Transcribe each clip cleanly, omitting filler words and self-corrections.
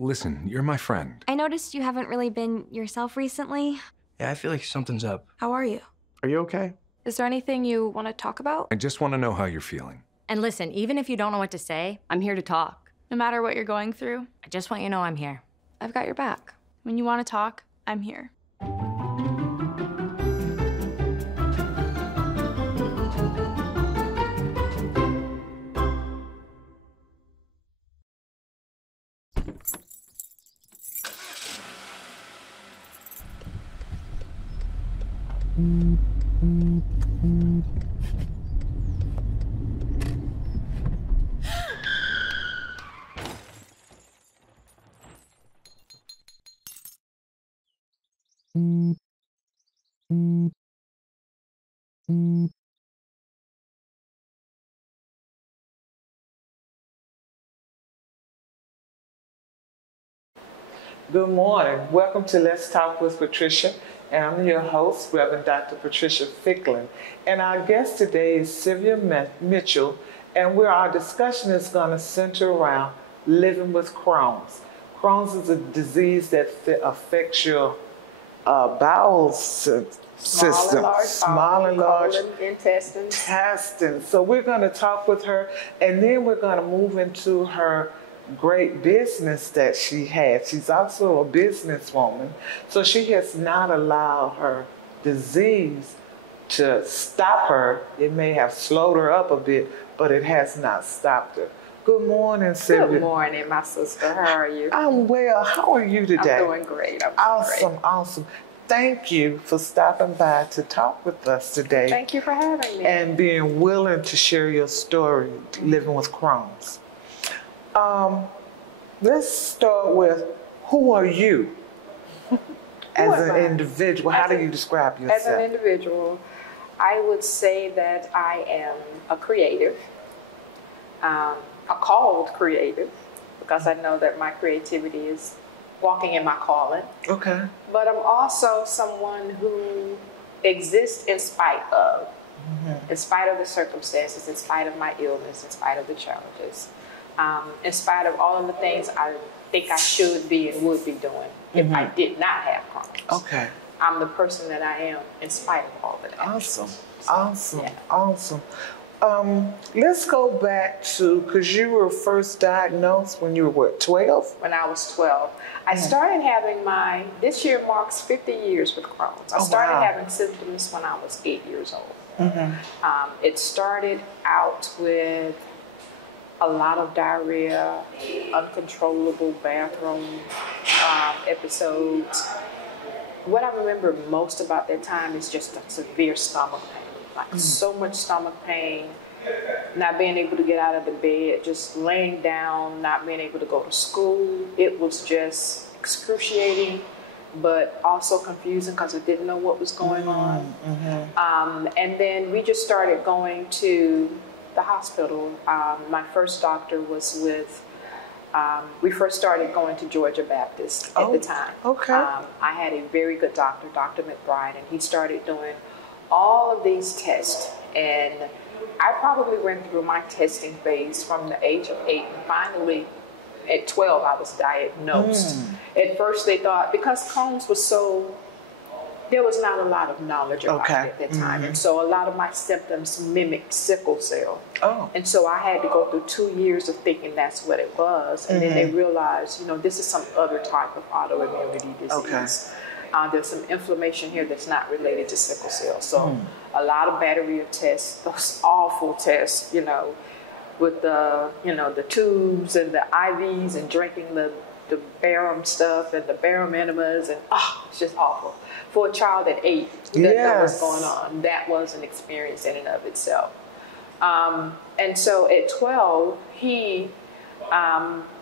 Listen, you're my friend. I noticed you haven't really been yourself recently. Yeah, I feel like something's up. How are you? Are you okay? Is there anything you want to talk about? I just want to know how you're feeling. And listen, even if you don't know what to say, I'm here to talk. No matter what you're going through, I just want you to know I'm here. I've got your back. When you want to talk, I'm here. Good morning. Welcome to Let's Talk with Patricia. And I'm your host, Reverend Dr. Patricia Fickling. And our guest today is Sylvia Mitchell. And our discussion is going to center around living with Crohn's. Crohn's is a disease that affects your bowel system. Small and large intestines. So we're going to talk with her, and then we're going to move into her great business that she has. She's also a businesswoman, so she has not allowed her disease to stop her. It may have slowed her up a bit, but it has not stopped her. Good morning, Sylvia. Good morning, my sister. How are you? I'm well. How are you today? I'm doing great. Awesome. Thank you for stopping by to talk with us today. Thank you for having me. And being willing to share your story, living with Crohn's. Let's start with, who are you as an individual? How do you describe yourself? As an individual, I would say that I am a creative, a called creative, because I know that my creativity is walking in my calling. Okay. But I'm also someone who exists in spite of, in spite of the circumstances, in spite of my illness, in spite of the challenges. In spite of all of the things I think I should be and would be doing if I did not have Crohn's. Okay. I'm the person that I am in spite of all of that. Awesome. Let's go back to, because you were first diagnosed when you were, what, 12? When I was 12. I started having this year marks 50 years with Crohn's. I started having symptoms when I was 8 years old. It started out with a lot of diarrhea, uncontrollable bathroom episodes. What I remember most about that time is just a severe stomach pain, like so much stomach pain, not being able to get out of the bed, just laying down, not being able to go to school. It was just excruciating, but also confusing because I didn't know what was going on. And then we just started going to the hospital. My first doctor was with, we first started going to Georgia Baptist at the time. Okay. I had a very good doctor, Dr. McBride, and he started doing all of these tests. And I probably went through my testing phase from the age of 8, and finally at 12 I was diagnosed. At first they thought, because Crohn's was there was not a lot of knowledge about it at that time. And so a lot of my symptoms mimicked sickle cell. And so I had to go through 2 years of thinking that's what it was. And then they realized, this is some other type of autoimmunity disease. There's some inflammation here that's not related to sickle cell. So a lot of battery of tests, those awful tests, with the tubes and the IVs and drinking the barium stuff and the barium enemas, and it's just awful. For a child at 8 that know what's going on, that was an experience in and of itself. And so at 12, he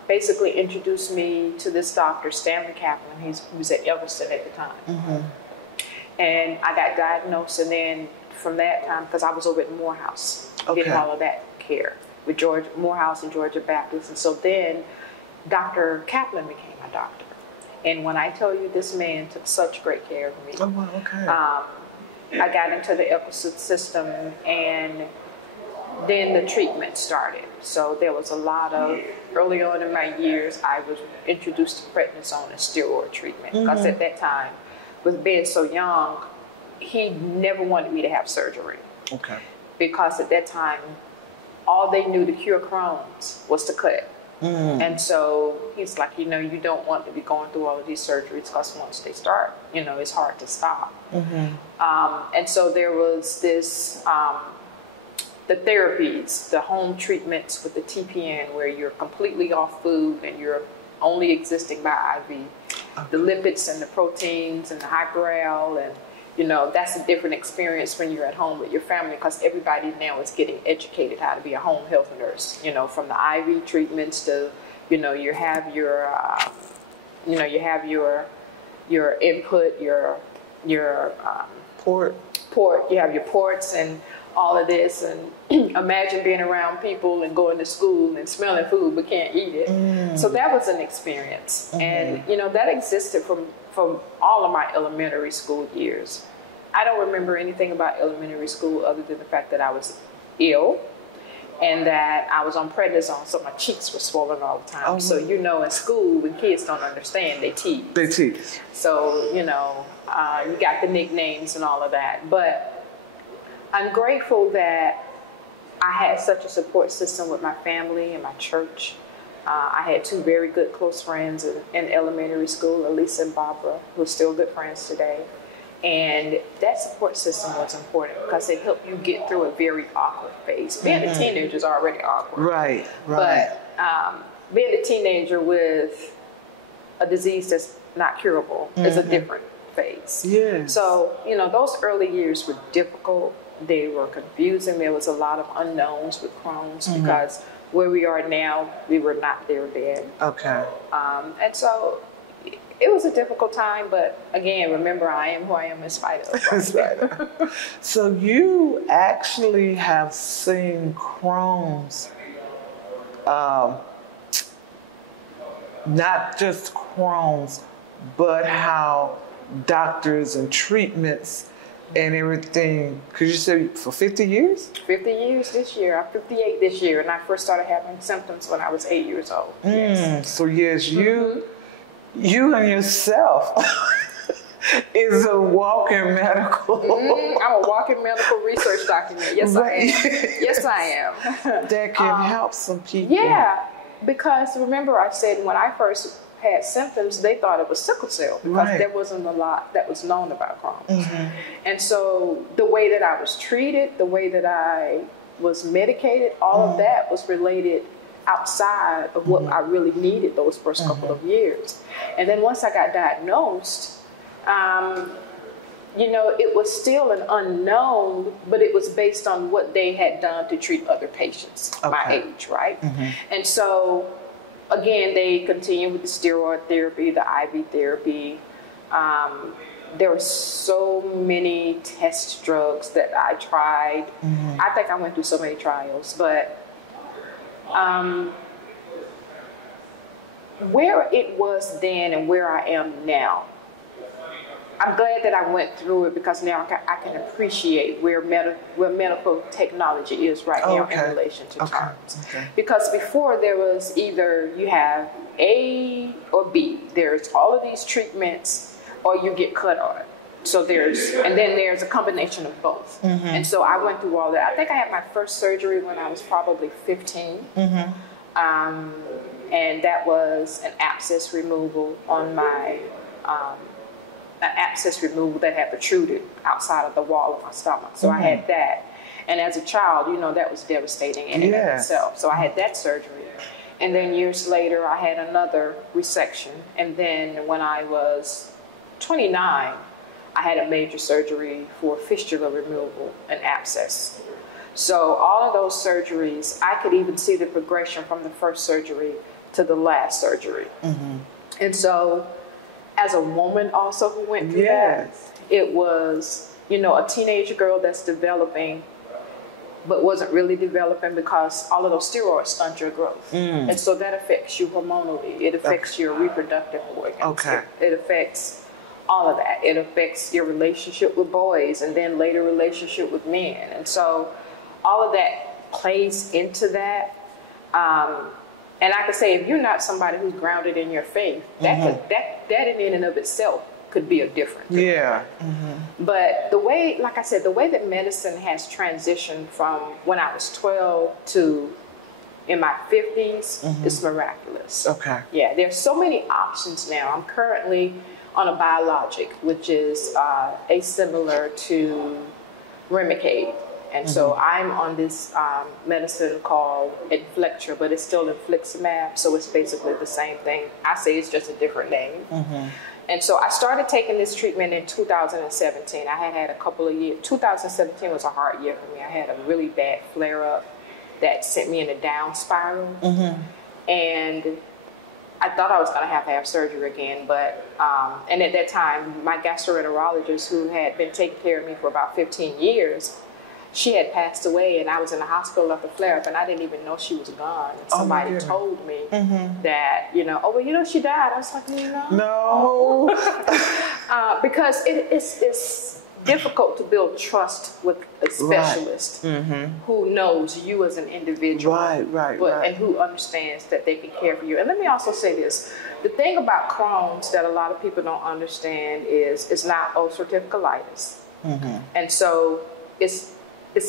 basically introduced me to this doctor, Stanley Kaplan. He was at Evanston at the time. And I got diagnosed, and then from that time, because I was over at Morehouse, getting all of that care with Morehouse and Georgia Baptist. And so then Dr. Kaplan became my doctor. And when I tell you, this man took such great care of me. I got into the ecosystem, and then the treatment started. So there was a lot of, early on in my years, I was introduced to prednisone and steroid treatment. Because at that time, with being so young, he never wanted me to have surgery. Okay. Because at that time, all they knew to cure Crohn's was to cut. And so he's like, you don't want to be going through all of these surgeries because once they start, it's hard to stop. And so there was this, the therapies, the home treatments with the TPN where you're completely off food and you're only existing by IV. The lipids and the proteins and the hyperaldosteronism and that's a different experience when you're at home with your family because everybody now is getting educated how to be a home health nurse, from the IV treatments to, you have your, you have your input, your port, you have your ports and all of this. And imagine being around people and going to school and smelling food but can't eat it. So that was an experience. And, that existed from all of my elementary school years. I don't remember anything about elementary school other than the fact that I was ill and that I was on prednisone, so my cheeks were swollen all the time. So, in school, when kids don't understand, they tease. They tease. So, you got the nicknames and all of that. But I'm grateful that I had such a support system with my family and my church. I had two very good close friends in elementary school, Elisa and Barbara, who are still good friends today. And that support system was important because it helped you get through a very awkward phase. Being a teenager is already awkward. Right. But being a teenager with a disease that's not curable is a different phase. Yes. So, those early years were difficult. They were confusing. There was a lot of unknowns with Crohn's because where we are now, we were not there then. Okay. And so it was a difficult time, but again, remember, I am who I am in spite of. So you actually have seen Crohn's, not just Crohn's, but how doctors and treatments and everything, because you said for 50 years? 50 years this year. I'm 58 this year, and I first started having symptoms when I was 8 years old. So yes, you and yourself is a walking medical. I'm a walking medical research document. Yes, I am. Yes, I am. That can help some people. Yeah, because remember I said when I first had symptoms, they thought it was sickle cell because there wasn't a lot that was known about Crohn's. And so the way that I was treated, the way that I was medicated, all of that was related outside of what I really needed those first couple of years. And then once I got diagnosed, it was still an unknown, but it was based on what they had done to treat other patients my age, right? And so, again, they continued with the steroid therapy, the IV therapy. There were so many test drugs that I tried. I think I went through so many trials, but where it was then and where I am now, I'm glad that I went through it because now I can appreciate where medical technology is right now in relation to Crohn's. Because before there was either you have A or B. There's all of these treatments or you get cut on it. So and then there's a combination of both. And so I went through all that. I think I had my first surgery when I was probably 15. And that was an abscess removal on my, an abscess removal that had protruded outside of the wall of my stomach. So I had that. And as a child, that was devastating in and of itself. So I had that surgery. And then years later, I had another resection. And then when I was 29, I had a major surgery for fistula removal and abscess. So all of those surgeries, I could even see the progression from the first surgery to the last surgery. And so as a woman also who went through that, it was, a teenage girl that's developing but wasn't really developing because all of those steroids stunt your growth. And so that affects you hormonally. It affects your reproductive organs. It affects all of that. It affects your relationship with boys and then later relationship with men. And so all of that plays into that. And I could say, if you're not somebody who's grounded in your faith, that in and of itself could be a different thing. Yeah. But the way, like I said, the way that medicine has transitioned from when I was 12 to in my 50s is miraculous. Okay. Yeah, there's so many options now. I'm currently on a biologic, which is asimilar to Remicade. And so I'm on this medicine called Inflectra, but it's still infliximab, so it's basically the same thing. I say it's just a different name. And so I started taking this treatment in 2017. I had a couple of years. 2017 was a hard year for me. I had a really bad flare-up that sent me in a down spiral. And I thought I was going to have surgery again, but, and at that time, my gastroenterologist, who had been taking care of me for about 15 years, she had passed away, and I was in the hospital after flare-up, and I didn't even know she was gone. And somebody told me that, you know, oh, well, you know, she died. I was like, no. Because it's difficult to build trust with a specialist who knows you as an individual. And who understands that they can care for you. And let me also say this. The thing about Crohn's that a lot of people don't understand is it's not ulcerative colitis. And so it's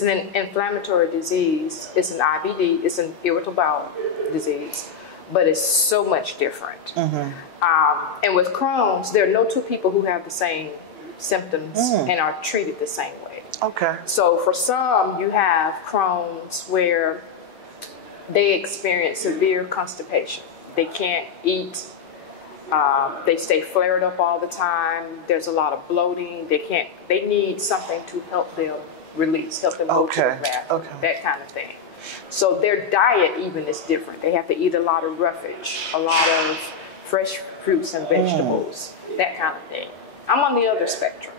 an inflammatory disease. It's an IBD. It's an irritable bowel disease, but it's so much different. And with Crohn's, there are no two people who have the same symptoms and are treated the same way. Okay. So for some, you have Crohn's where they experience severe constipation. They can't eat. They stay flared up all the time. There's a lot of bloating. They need something to help them release, help them go to the bathroom, that kind of thing. So their diet even is different. They have to eat a lot of roughage, a lot of fresh fruits and vegetables, that kind of thing. I'm on the other spectrum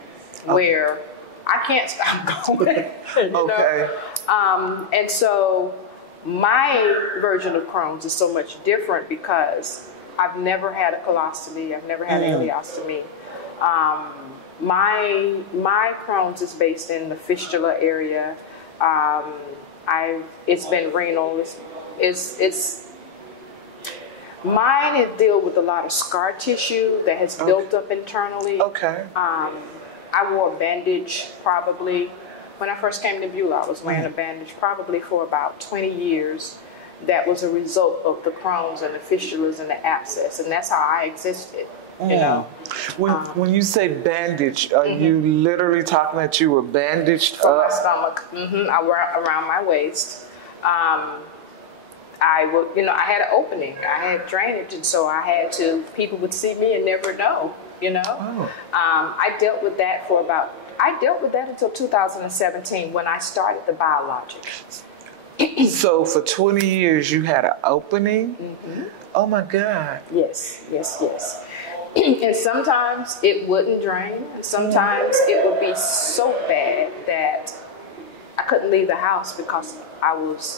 where I can't stop going. You know? And so my version of Crohn's is so much different because I've never had a colostomy. I've never had an ileostomy. My Crohn's is based in the fistula area. It's been renal. Mine is deal with a lot of scar tissue that has built up internally. I wore a bandage probably when I first came to Beulah. I was wearing a bandage probably for about 20 years. That was a result of the Crohn's and the fistulas and the abscess, and that's how I existed. You know, when you say bandage, are you literally talking that you were bandaged from my stomach, around my waist? I had an opening. I had drainage, and so I had to. People would see me and never know. You know, I dealt with that until 2017 when I started the biologics. So for 20 years you had an opening? Oh my God. Yes. And sometimes it wouldn't drain. Sometimes it would be so bad that I couldn't leave the house because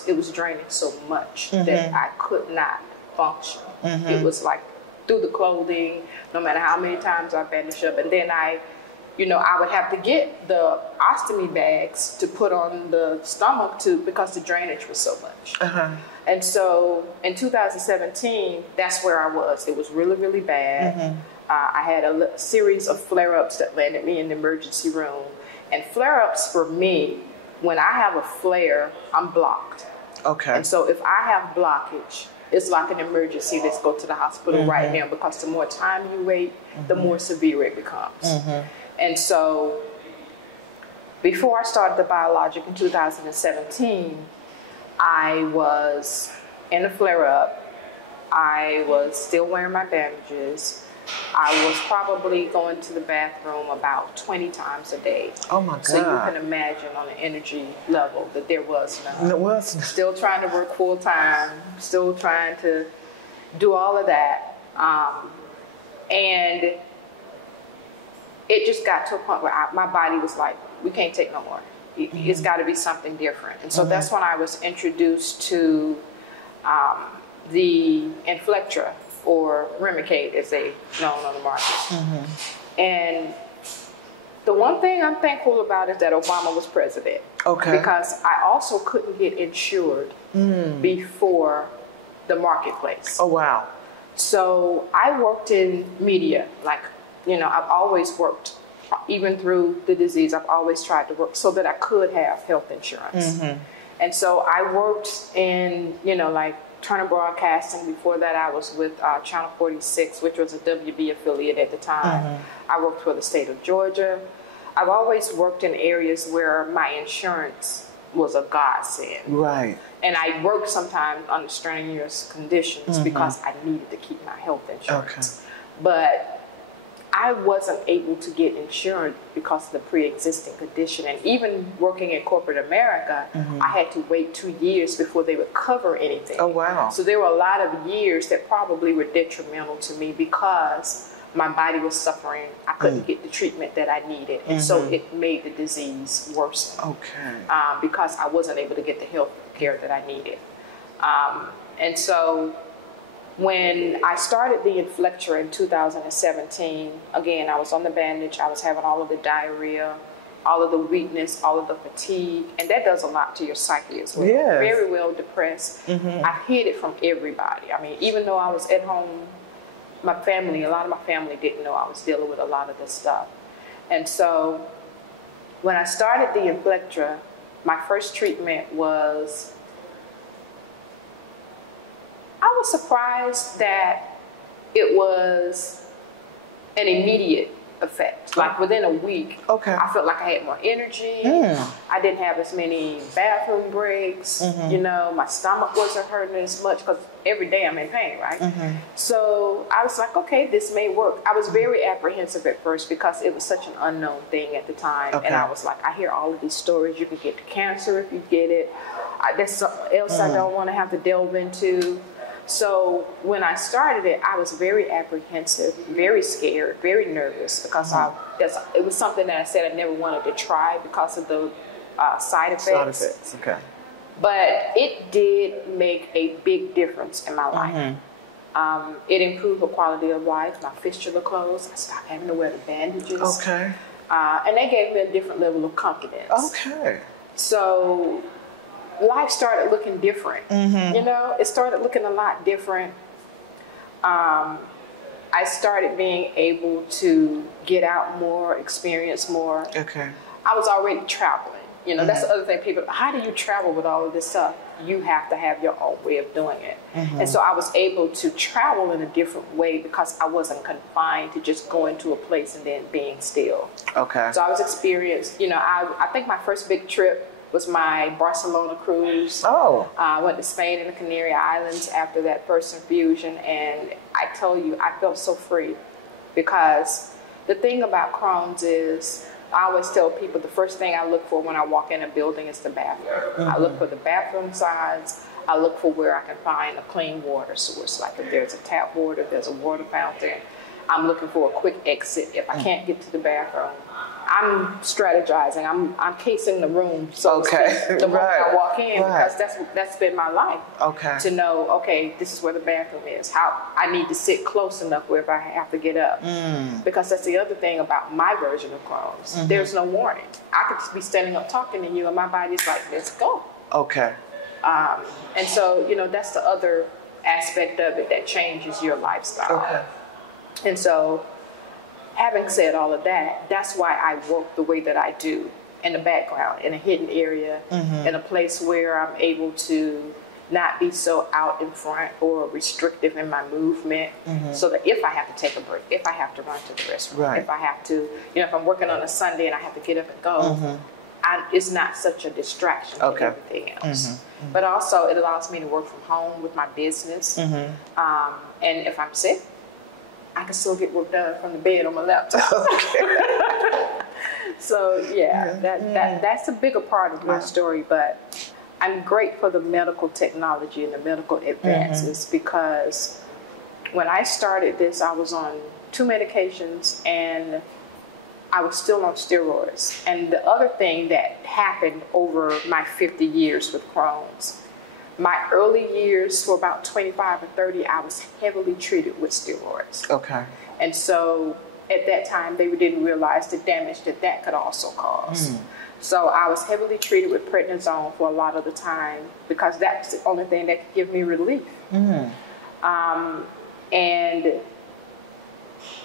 it was draining so much that I could not function. It was like through the clothing, no matter how many times I bandaged up. And then I would have to get the ostomy bags to put on the stomach because the drainage was so much. And so in 2017, that's where I was. It was really, really bad. I had a series of flare-ups that landed me in the emergency room. And flare-ups for me, when I have a flare, I'm blocked. And so if I have blockage, it's like an emergency. Let's go to the hospital right now, because the more time you wait, the more severe it becomes. And so before I started the biologic in 2017, I was in a flare-up. I was still wearing my bandages. I was probably going to the bathroom about 20 times a day. Oh my God. So you can imagine on the energy level that there was none. It was. Still trying to work full time, still trying to do all of that. And it just got to a point where my body was like, we can't take no more. It's got to be something different. And so that's when I was introduced to the Inflectra, or Remicade, as they known on the market. And the one thing I'm thankful about is that Obama was president. Okay. Because I also couldn't get insured before the marketplace. Oh, wow. So I worked in media, like, I've always worked, even through the disease, I've always tried to work so that I could have health insurance. And so I worked in, like Turner Broadcasting. Before that, I was with Channel 46, which was a WB affiliate at the time. I worked for the state of Georgia. I've always worked in areas where my insurance was a godsend. Right. And I worked sometimes under strenuous conditions because I needed to keep my health insurance. But I wasn't able to get insurance because of the pre-existing condition. And even working in corporate America, I had to wait 2 years before they would cover anything. Oh, wow. So there were a lot of years that probably were detrimental to me because my body was suffering. I couldn't get the treatment that I needed. And so it made the disease worse. Okay. Because I wasn't able to get the health care that I needed. And so when I started the Inflectra in 2017, again, I was on the bandage. I was having all of the diarrhea, all of the weakness, all of the fatigue. And that does a lot to your psyche as well. Yes. Very well depressed. I hid it from everybody. I mean, even though I was at home, a lot of my family didn't know I was dealing with a lot of this stuff. And so when I started the Inflectra, my first treatment was, I was surprised that it was an immediate effect. Like within a week, I felt like I had more energy. I didn't have as many bathroom breaks. My stomach wasn't hurting as much because every day I'm in pain, right? So I was like, okay, this may work. I was very apprehensive at first because it was such an unknown thing at the time. And I was like, I hear all of these stories. You could get cancer if you get it. That's something else I don't want to have to delve into. So when I started it, I was very apprehensive, very scared, very nervous because it was something that I said I never wanted to try because of the side effects. Side effects, okay. But it did make a big difference in my life. It improved the quality of life. My fistula closed. I stopped having to wear the bandages. Okay. And they gave me a different level of confidence. Okay. So life started looking different. It started looking a lot different. I started being able to get out more, experience more. Okay. I was already traveling. That's the other thing. People, how do you travel with all of this stuff? You have to have your own way of doing it. And so I was able to travel in a different way because I wasn't confined to just going to a place and then being still. Okay. So I was experienced, I think my first big trip was my Barcelona cruise. I went to Spain and the Canary Islands after that first infusion, and I tell you, I felt so free because the thing about Crohn's is, I always tell people the first thing I look for when I walk in a building is the bathroom. I look for the bathroom sides. I look for where I can find a clean water source. Like if there's a tap water, if there's a water fountain, I'm looking for a quick exit. If I can't get to the bathroom, I'm strategizing. I'm casing the room so the moment I walk in because that's been my life. To know, okay, this is where the bathroom is. How I need to sit close enough where if I have to get up. Because that's the other thing about my version of Crohn's. There's no warning. I could just be standing up talking to you and my body's like, let's go. And so, that's the other aspect of it that changes your lifestyle. And so, having said all of that, that's why I work the way that I do in the background, in a hidden area, in a place where I'm able to not be so out in front or restrictive in my movement, so that if I have to take a break, if I have to run to the restroom, if I have to, if I'm working on a Sunday and I have to get up and go, it's not such a distraction to everything else. But also it allows me to work from home with my business. And if I'm sick, I can still get work done from the bed on my laptop. So that's a bigger part of my story, but I'm grateful for the medical technology and the medical advances because when I started this, I was on 2 medications and I was still on steroids. And the other thing that happened over my 50 years with Crohn's, my early years, for about 25 or 30, I was heavily treated with steroids. And so at that time, they didn't realize the damage that could also cause. So I was heavily treated with prednisone for a lot of the time because that was the only thing that could give me relief. And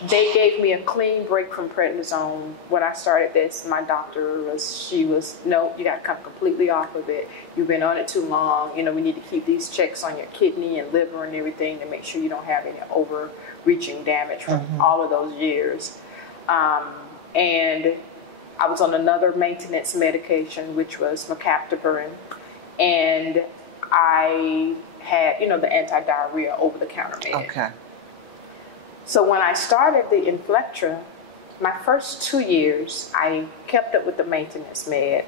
they gave me a clean break from prednisone. When I started this, my doctor was, no, you got to come completely off of it. You've been on it too long. You know, we need to keep these checks on your kidney and liver and everything to make sure you don't have any overreaching damage from all of those years. And I was on another maintenance medication, which was mecaptopirin, and I had, you know, the anti-diarrhea over-the-counter med. Okay. So when I started the Inflectra, my first 2 years, I kept up with the maintenance med,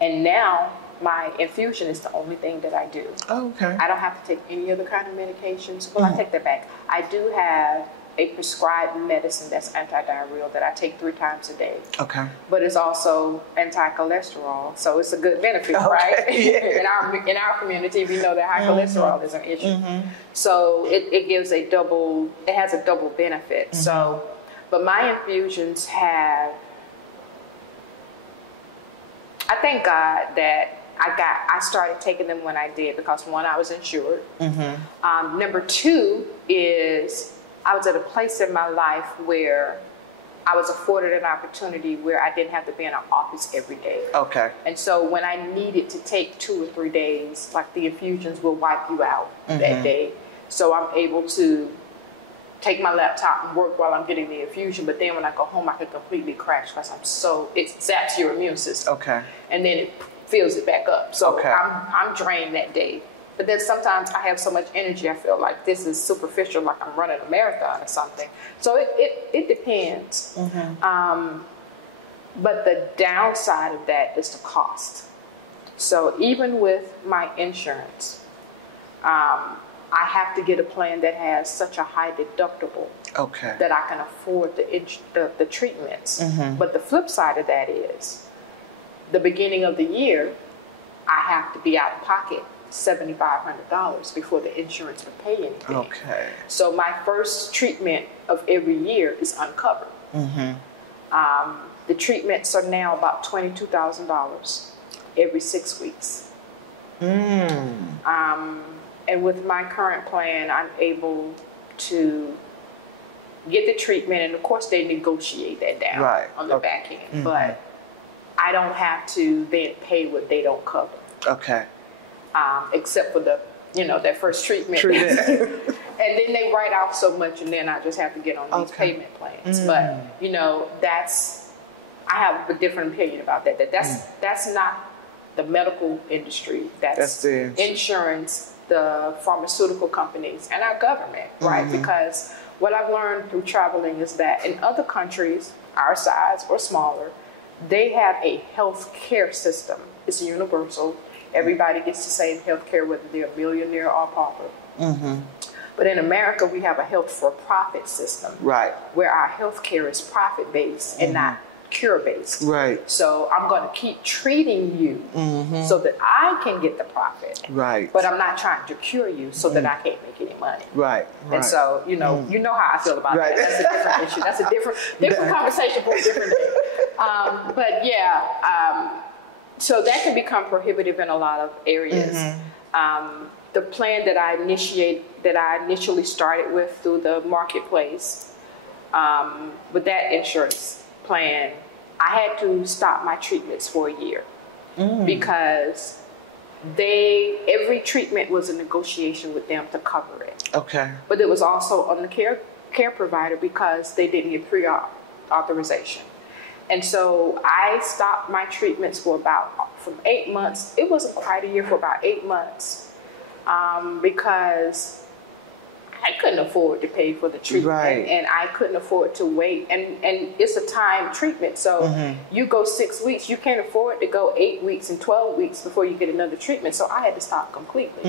and now my infusion is the only thing that I do. Oh, okay. I don't have to take any other kind of medications. Well, I take that back. I do have a prescribed medicine that's anti-diarrheal that I take 3 times a day. Okay. But it's also anti-cholesterol, so it's a good benefit, right? Yeah. in our community, we know that high cholesterol is an issue. So it gives it has a double benefit. So, but my infusions have, I thank God that I started taking them when I did, because 1, I was insured. Number 2 is I was at a place in my life where I was afforded an opportunity where I didn't have to be in an office every day. Okay. And so when I needed to take 2 or 3 days, like the infusions will wipe you out that day. So I'm able to take my laptop and work while I'm getting the infusion. But then when I go home, I can completely crash because it zaps your immune system. Okay. And then it fills it back up. So I'm drained that day. But then sometimes I have so much energy, I feel like this is superficial, like I'm running a marathon or something. So it depends. But the downside of that is the cost. So even with my insurance, I have to get a plan that has such a high deductible that I can afford the treatments. But the flip side of that is, the beginning of the year, I have to be out of pocket $7,500 before the insurance would pay anything. Okay. So my first treatment of every year is uncovered. The treatments are now about $22,000 every 6 weeks. And with my current plan, I'm able to get the treatment, and of course they negotiate that down on the back end, but I don't have to then pay what they don't cover. Okay. Except for the, that first treatment. And then they write off so much, and then I just have to get on these payment plans. But, I have a different opinion about that. That's not the medical industry. That's the insurance, the pharmaceutical companies, and our government, right? Because what I've learned through traveling is that in other countries, our size or smaller, they have a health care system. It's universal. Everybody gets the same health care, whether they're a millionaire or a pauper. But in America, we have a health for-profit system, where our health care is profit-based and not cure-based. So I'm going to keep treating you so that I can get the profit. But I'm not trying to cure you so that I can't make any money. And so, you know how I feel about that. That's a different issue. That's a different conversation for a different day. But yeah, so that can become prohibitive in a lot of areas. The plan that I initially started with through the marketplace, with that insurance plan, I had to stop my treatments for a year because every treatment was a negotiation with them to cover it. But it was also on the care provider because they didn't get pre-authorization. And so I stopped my treatments from 8 months. It wasn't quite a year, for about 8 months, because I couldn't afford to pay for the treatment, and I couldn't afford to wait. And it's a time treatment, so you go 6 weeks, you can't afford to go 8 weeks and 12 weeks before you get another treatment. So I had to stop completely.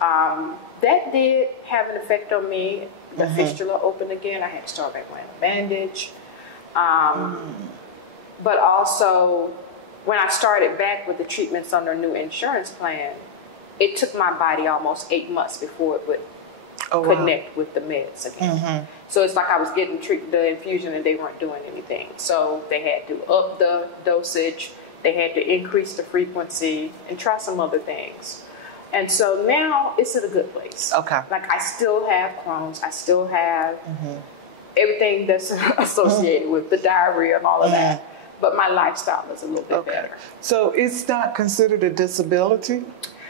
That did have an effect on me. The fistula opened again. I had to start back wearing a bandage. But also, when I started back with the treatments under a new insurance plan, it took my body almost 8 months before it would connect with the meds again. So it's like I was getting the infusion and they weren't doing anything. So they had to up the dosage, They had to increase the frequency and try some other things. And so now it's at a good place. Okay. Like I still have Crohn's. I still have everything that's associated with the diarrhea and all of that. But my lifestyle is a little bit better. So it's not considered a disability,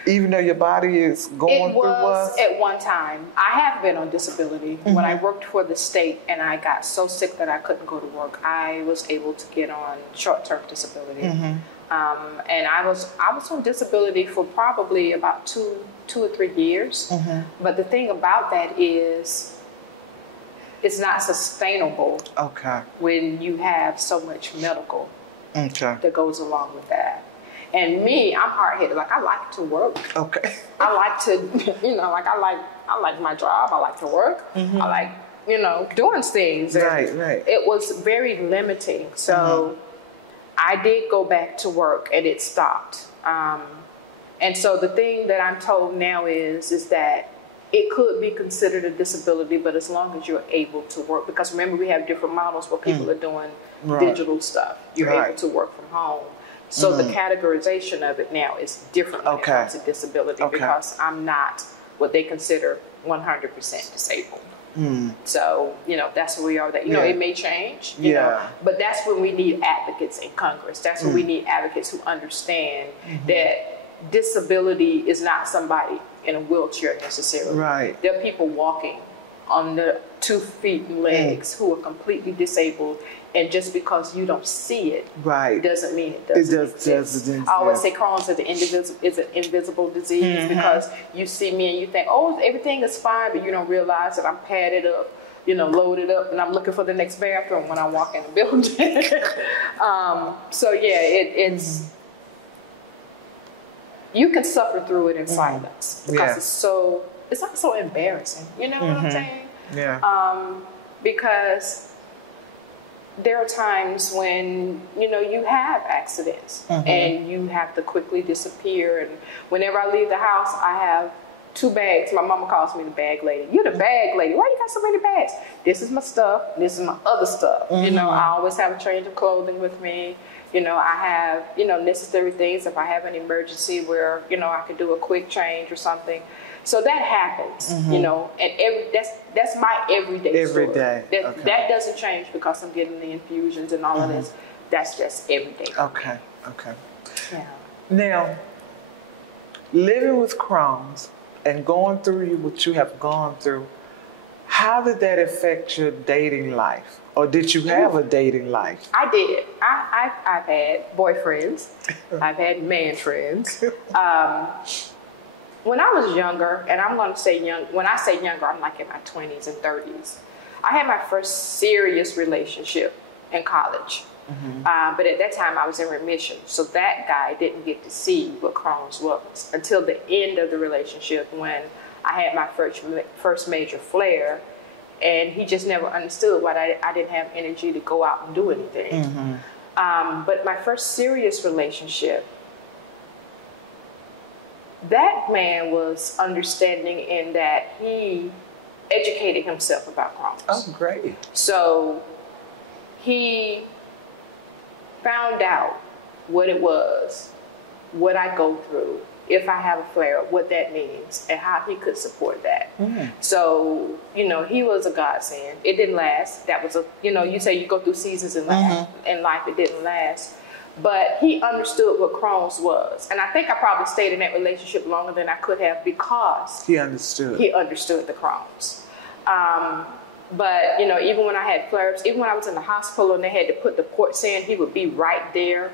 even though your body is going through what? It was at one time. I have been on disability. When I worked for the state and I got so sick that I couldn't go to work, I was able to get on short-term disability. And I was on disability for probably about two or 3 years. But the thing about that is it's not sustainable when you have so much medical that goes along with that. And me, I'm hard-headed. Like I like to work. I like to, like I like my job. I like to work. I like, doing things. Right. It was very limiting. So I did go back to work and it stopped. And so the thing that I'm told now is that it could be considered a disability, but as long as you're able to work, because remember we have different models where people are doing digital stuff. You're able to work from home. So the categorization of it now is different when it comes to disability because I'm not what they consider 100% disabled. So, that's where we are. That it may change, but that's when we need advocates in Congress. That's when we need advocates who understand that disability is not somebody in a wheelchair necessarily. Right. There are people walking on their 2 feet and legs who are completely disabled, and just because you don't see it doesn't mean it doesn't exist. I always say Crohn's is an invisible disease because you see me and you think, oh, everything is fine, but you don't realize that I'm padded up, loaded up, and I'm looking for the next bathroom when I walk in the building. So it's you can suffer through it in silence because it's not so embarrassing. You know what I'm saying? Yeah. Because there are times when, you have accidents and you have to quickly disappear. And whenever I leave the house, I have 2 bags. My mama calls me the bag lady. You're the bag lady. Why you got so many bags? This is my stuff. This is my other stuff. I always have a change of clothing with me. I have, necessary things if I have an emergency where, I could do a quick change or something. So that happens, and that's my everyday story. That doesn't change because I'm getting the infusions and all of this. That's just everyday. Okay. Yeah. Now, living with Crohn's and going through what you have gone through, how did that affect your dating life? Or did you have a dating life? I did. I've had boyfriends. I've had man friends. When I was younger, and I'm going to say young, when I say younger, I'm like in my 20s and 30s. I had my first serious relationship in college. But at that time, I was in remission. So that guy didn't get to see what Crohn's was until the end of the relationship when I had my first major flare. And he just never understood why I didn't have energy to go out and do anything. But my first serious relationship, that man was understanding in that he educated himself about Crohn's. Oh, great. So he found out what it was, what I go through, if I have a flare, what that means, and how he could support that. So, he was a godsend. It didn't last. That was you say you go through seasons in life, it didn't last. But he understood what Crohn's was. And I think I probably stayed in that relationship longer than I could have because he understood the Crohn's. But, even when I had flares, even when I was in the hospital and they had to put the ports in, he would be right there.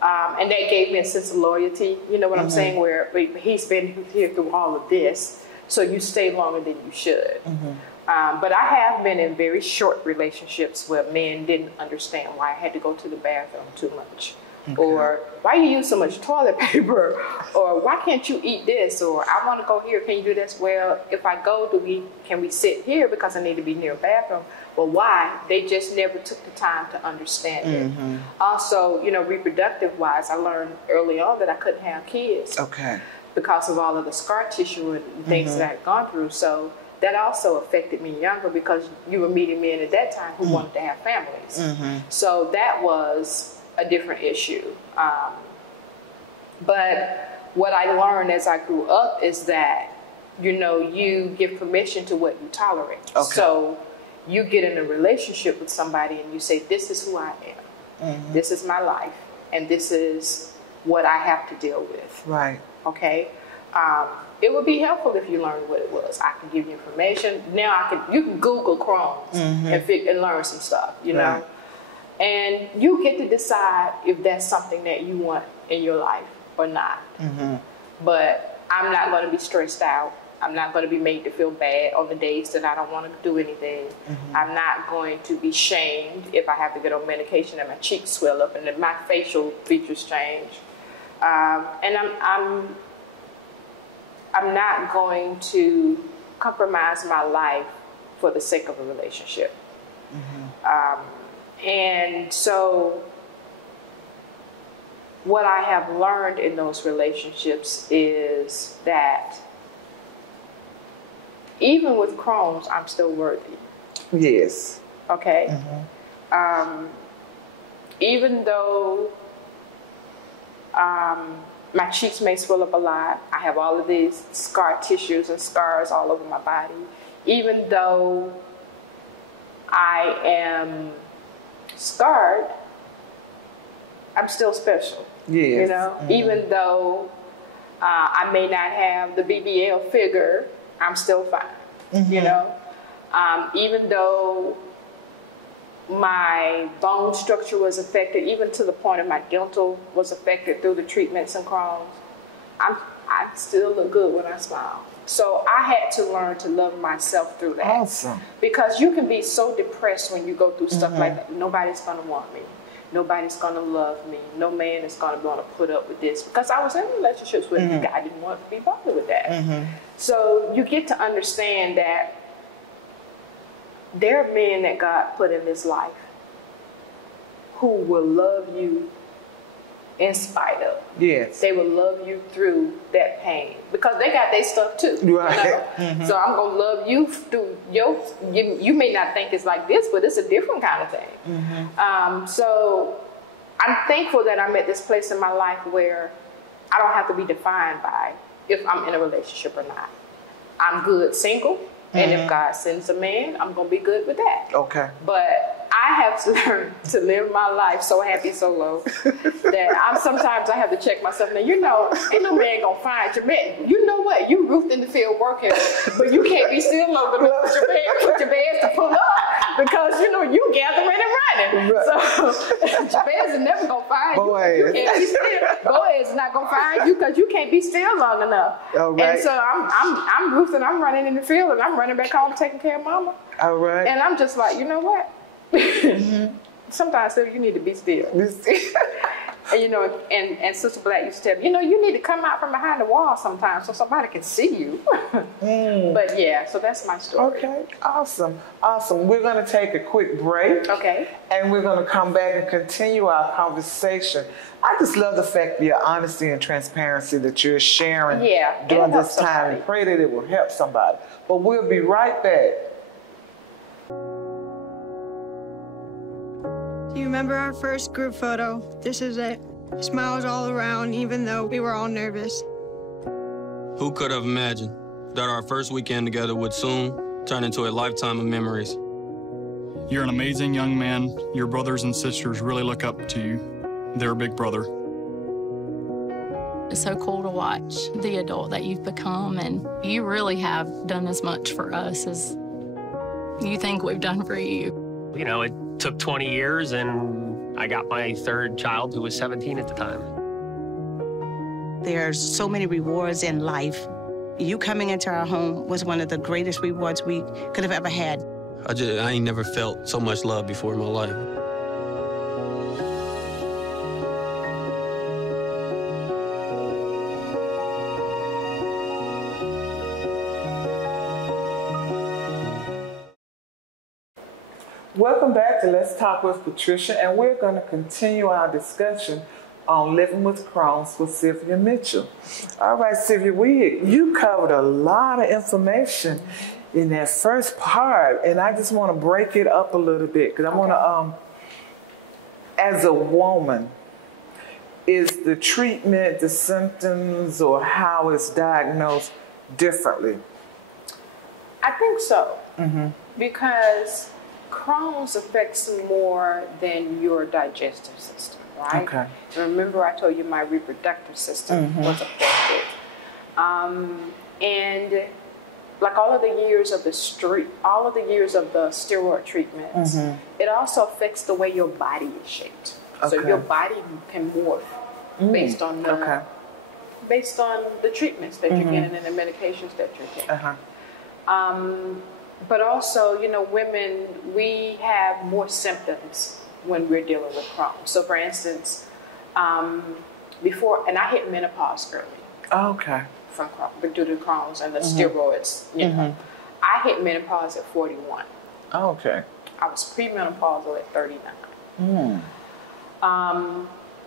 And that gave me a sense of loyalty, you know what I'm saying, where he's been here through all of this, so you stay longer than you should. But I have been in very short relationships where men didn't understand why I had to go to the bathroom too much. Or why you use so much toilet paper, or why can't you eat this, or I want to go here, can you do this? Well, if I go, can we sit here because I need to be near a bathroom? Well, why? They just never took the time to understand it. Also, reproductive wise, I learned early on that I couldn't have kids because of all of the scar tissue and things that I had gone through. So that also affected me younger because you were meeting men at that time who wanted to have families. So that was a different issue. But what I learned as I grew up is that, you know, you give permission to what you tolerate. Okay. So you get in a relationship with somebody and you say, this is who I am. This is my life. And this is what I have to deal with. Right. Okay. It would be helpful if you learned what it was. I can give you information. Now you can Google Crohn and learn some stuff, you know. Right. And you get to decide if that's something that you want in your life or not. But I'm not going to be stressed out. I'm not going to be made to feel bad on the days that I don't want to do anything. I'm not going to be shamed if I have to get on medication and my cheeks swell up and then my facial features change. And I'm not going to compromise my life for the sake of a relationship. And so what I have learned in those relationships is that even with Crohn's, I'm still worthy. Yes. Okay? Even though my cheeks may swell up a lot, I have all of these scar tissues and scars all over my body. Even though I am scarred, I'm still special. Yes. You know, even though I may not have the BBL figure, I'm still fine. You know, even though my bone structure was affected, even to the point of my dental was affected through the treatments and Crohn's, I still look good when I smile. So I had to learn to love myself through that. Awesome. Because you can be so depressed when you go through stuff like that. Nobody's going to want me. Nobody's going to love me. No man is going to want to put up with this. Because I was in relationships with a guy I didn't want to be bothered with that. So you get to understand that there are men that God put in this life who will love you in spite of. Yes. They will love you through that pain because they got their stuff too. Right. You know? So I'm going to love you through you may not think it's like this, but it's a different kind of thing. So I'm thankful that I'm at this place in my life where I don't have to be defined by if I'm in a relationship or not. I'm good single. And if God sends a man, I'm going to be good with that. Okay. But I have to learn to live my life so happy, so low, that sometimes I have to check myself. Now, you know, ain't no man going to find your man. You know what? You roofed in the field working, but you can't be still long enough with your bands to pull up because, you know, you gathering and running. Right. So Jabez is never going to find you. You can't be still. Boaz is not going to find you because you can't be still long enough. All right. And so I'm roofing, I'm running in the field, and I'm running back home taking care of mama. All right. And I'm just like, you know what? Sometimes you need to be still. And, you know, and Sister Black used to tell me, you know, you need to come out from behind the wall sometimes so somebody can see you. But yeah, so that's my story. Okay, awesome. We're going to take a quick break. Okay. And we're going to come back and continue our conversation. I just love the fact of your honesty and transparency that you're sharing during this time, and pray that it will help somebody. But we'll be right back. Do you remember our first group photo? This is it. Smiles all around, even though we were all nervous. Who could have imagined that our first weekend together would soon turn into a lifetime of memories? You're an amazing young man. Your brothers and sisters really look up to you. They're a big brother. It's so cool to watch the adult that you've become, and you really have done as much for us as you think we've done for you. You know, it took 20 years, and I got my third child, who was 17 at the time. There's so many rewards in life. You coming into our home was one of the greatest rewards we could have ever had. I ain't never felt so much love before in my life. Welcome back to Let's Talk with Patricia, and we're going to continue our discussion on living with Crohn's with Sylvia Mitchell. All right, Sylvia, you covered a lot of information in that first part, and I just want to break it up a little bit because I want to as a woman, is the treatment, the symptoms, or how it's diagnosed differently? I think so. Because Crohn's affects more than your digestive system, right? Okay. Remember I told you my reproductive system was affected. And like all of the years of the steroid treatments, it also affects the way your body is shaped. So your body can morph based on the treatments that you're getting and the medications that you're taking. But also, you know, women, we have more symptoms when we're dealing with Crohn. So for instance, and I hit menopause early. Okay. From Crohn, but due to Crohn's and the steroids, you know. I hit menopause at 41. Okay. I was premenopausal at 39.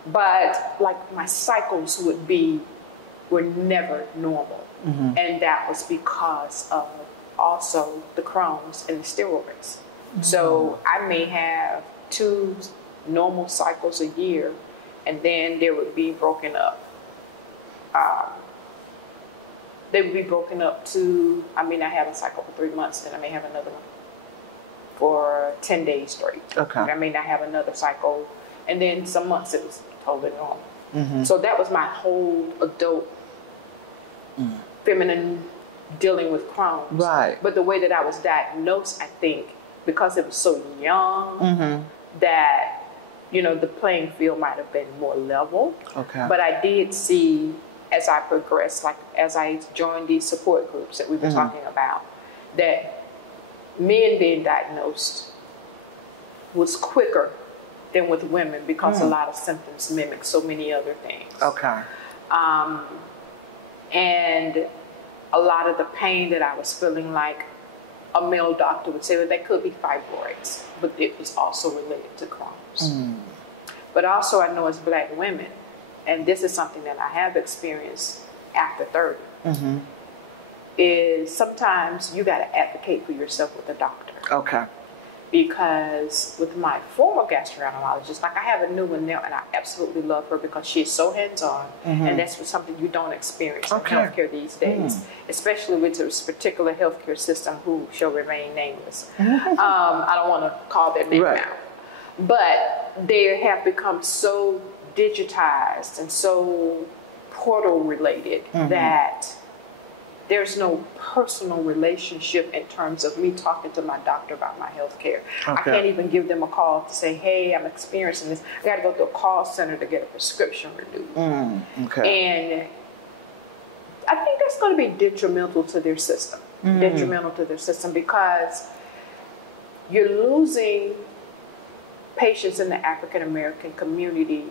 But like my cycles were never normal. And that was because of also the Crohn's and the steroids. So I may have 2 normal cycles a year, and then they would be broken up. They would be broken up to, I mean, I have a cycle for 3 months, then I may have another one for 10 days straight. Okay. I may not have another cycle, and then some months it was totally normal. So that was my whole adult feminine dealing with Crohn's. Right. But the way that I was diagnosed, I think, because it was so young, that, you know, the playing field might have been more level. Okay. But I did see, as I progressed, like as I joined these support groups that we've been talking about, that men being diagnosed was quicker than with women because a lot of symptoms mimic so many other things. Okay. And a lot of the pain that I was feeling, like a male doctor would say, well, that could be fibroids, but it was also related to Crohn's. But also I know as Black women, and this is something that I have experienced after 30, is sometimes you got to advocate for yourself with a doctor. Okay. Because with my former gastroenterologist, like I have a new one now, and I absolutely love her because she is so hands-on, and that's something you don't experience in healthcare these days, especially with this particular healthcare system who shall remain nameless. I don't want to call their name out. But they have become so digitized and so portal related that there's no personal relationship in terms of me talking to my doctor about my health care. I can't even give them a call to say, hey, I'm experiencing this. I got to go to a call center to get a prescription renewed. And I think that's going to be detrimental to their system. Detrimental to their system because you're losing patients in the African American community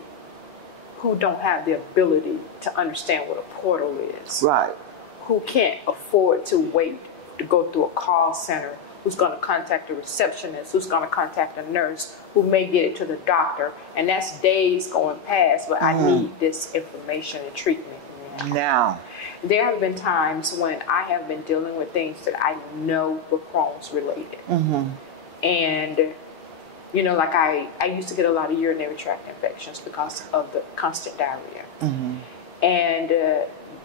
who don't have the ability to understand what a portal is. Right. Who can't afford to wait to go through a call center, who's going to contact a receptionist, who's going to contact a nurse, who may get it to the doctor, and that's days going past, but I need this information and treatment now. There have been times when I have been dealing with things that I know were Crohn's related. And, you know, like I used to get a lot of urinary tract infections because of the constant diarrhea. And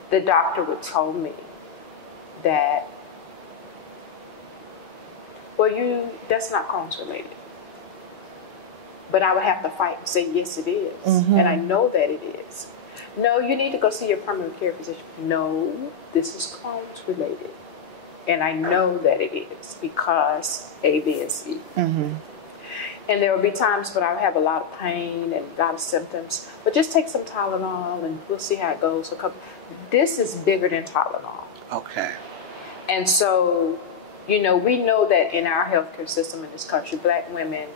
the doctor would tell me that, well, that's not Crohn's related. But I would have to fight and say, yes, it is. And I know that it is. No, you need to go see your primary care physician. No, this is Crohn's related. And I know that it is because A, B, and C. And there will be times when I have a lot of pain and a lot of symptoms, but just take some Tylenol and we'll see how it goes. This is bigger than Tylenol. Okay. And so, you know, we know that in our healthcare system in this country, Black women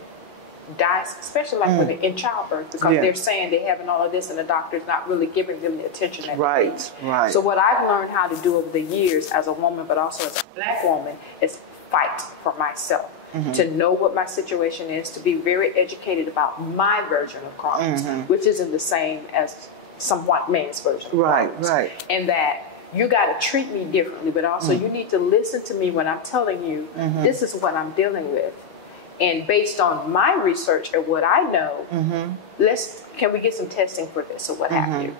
die, especially like women in childbirth, because they're saying they're having all of this and the doctor's not really giving them the attention that they need. So what I've learned how to do over the years as a woman, but also as a Black woman, is fight for myself. To know what my situation is, to be very educated about my version of Crohn's, which isn't the same as some white man's version of Crohn's. And that you got to treat me differently, but also you need to listen to me when I'm telling you this is what I'm dealing with. And based on my research and what I know, can we get some testing for this or what have you?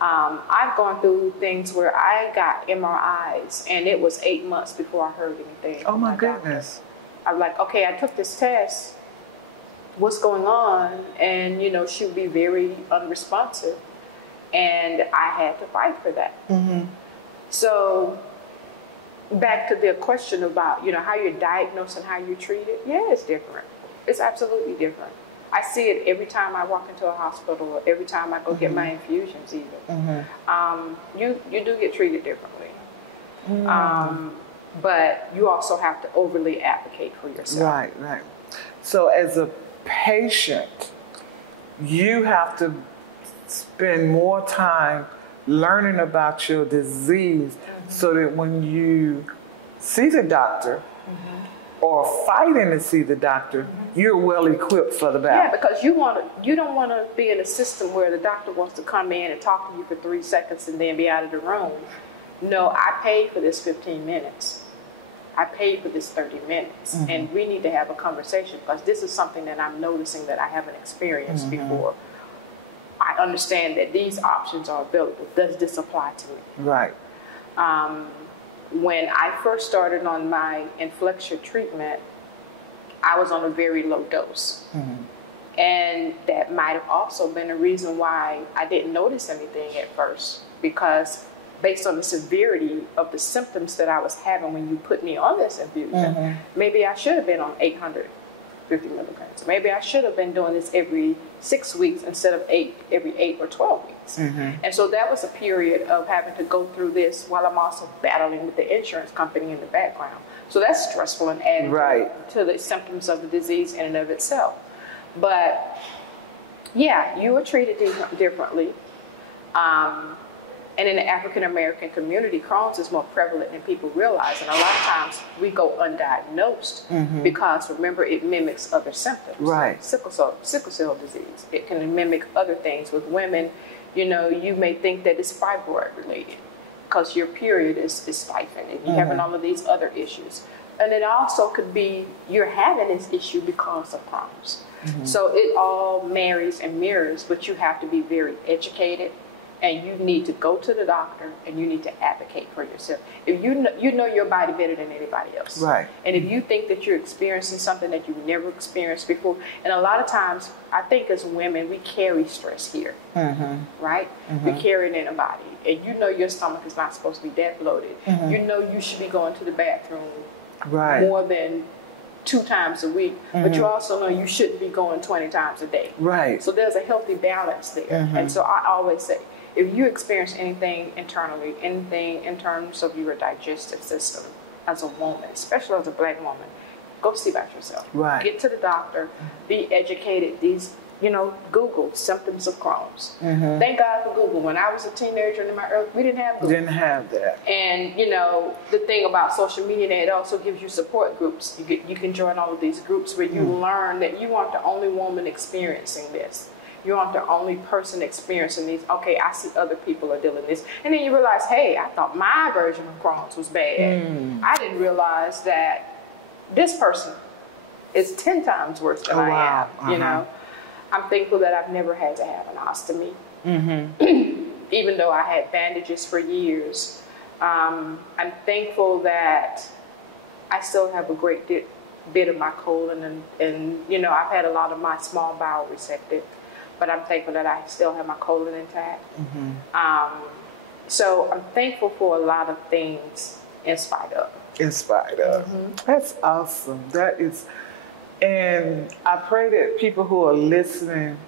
I've gone through things where I got MRIs and it was 8 months before I heard anything. Oh my goodness. I'm like, okay, I took this test. What's going on? And, you know, she would be very unresponsive. And I had to fight for that. So back to the question about, you know, how you're diagnosed and how you're treated. Yeah, it's different. It's absolutely different. I see it every time I walk into a hospital or every time I go get my infusions even. You do get treated differently. But you also have to overly advocate for yourself. Right, right. So as a patient, you have to spend more time learning about your disease so that when you see the doctor or fighting to see the doctor, you're well equipped for the battle. Yeah, because you don't want to be in a system where the doctor wants to come in and talk to you for 3 seconds and then be out of the room. No, I paid for this 15 minutes. I paid for this 30 minutes. And we need to have a conversation because this is something that I'm noticing that I haven't experienced before. I understand that these options are available. Does this apply to me? Right. When I first started on my inflection treatment, I was on a very low dose. And that might have also been a reason why I didn't notice anything at first, because based on the severity of the symptoms that I was having when you put me on this infusion, maybe I should have been on 850 milligrams. Maybe I should have been doing this every 6 weeks instead of every 8 or 12 weeks. And so that was a period of having to go through this while I'm also battling with the insurance company in the background. So that's stressful and adding to the symptoms of the disease in and of itself. But yeah, you are treated differently. And in the African American community, Crohn's is more prevalent than people realize. And a lot of times we go undiagnosed because, remember, it mimics other symptoms. Right. Sickle cell disease. It can mimic other things. With women, you know, you may think that it's fibroid related because your period is stifling and you're having all of these other issues. And it also could be you're having this issue because of Crohn's. So it all marries and mirrors, but you have to be very educated. And you need to go to the doctor and you need to advocate for yourself. If you know your body better than anybody else. Right. And if you think that you're experiencing something that you've never experienced before, and a lot of times, I think as women, we carry stress here, right? We carry it in a body. And you know your stomach is not supposed to be that bloated. You know you should be going to the bathroom more than 2 times a week, but you also know you shouldn't be going 20 times a day. Right. So there's a healthy balance there. And so I always say, if you experience anything internally, anything in terms of your digestive system as a woman, especially as a Black woman, go see about yourself. Right. Get to the doctor, be educated. These, you know, Google symptoms of Crohn's. Thank God for Google. When I was a teenager in my early, we didn't have Google. Didn't have that. And, you know, the thing about social media, it also gives you support groups. You can join all of these groups where you learn that you aren't the only woman experiencing this. You aren't the only person experiencing these. Okay, I see other people are dealing with this. And then you realize, hey, I thought my version of Crohn's was bad. I didn't realize that this person is 10 times worse than I am. You know, I'm thankful that I've never had to have an ostomy. Even though I had bandages for years. I'm thankful that I still have a great bit of my colon and, you know, I've had a lot of my small bowel resected. But I'm thankful that I still have my colon intact. So I'm thankful for a lot of things in spite of. In spite of. That's awesome. That is, and I pray that people who are listening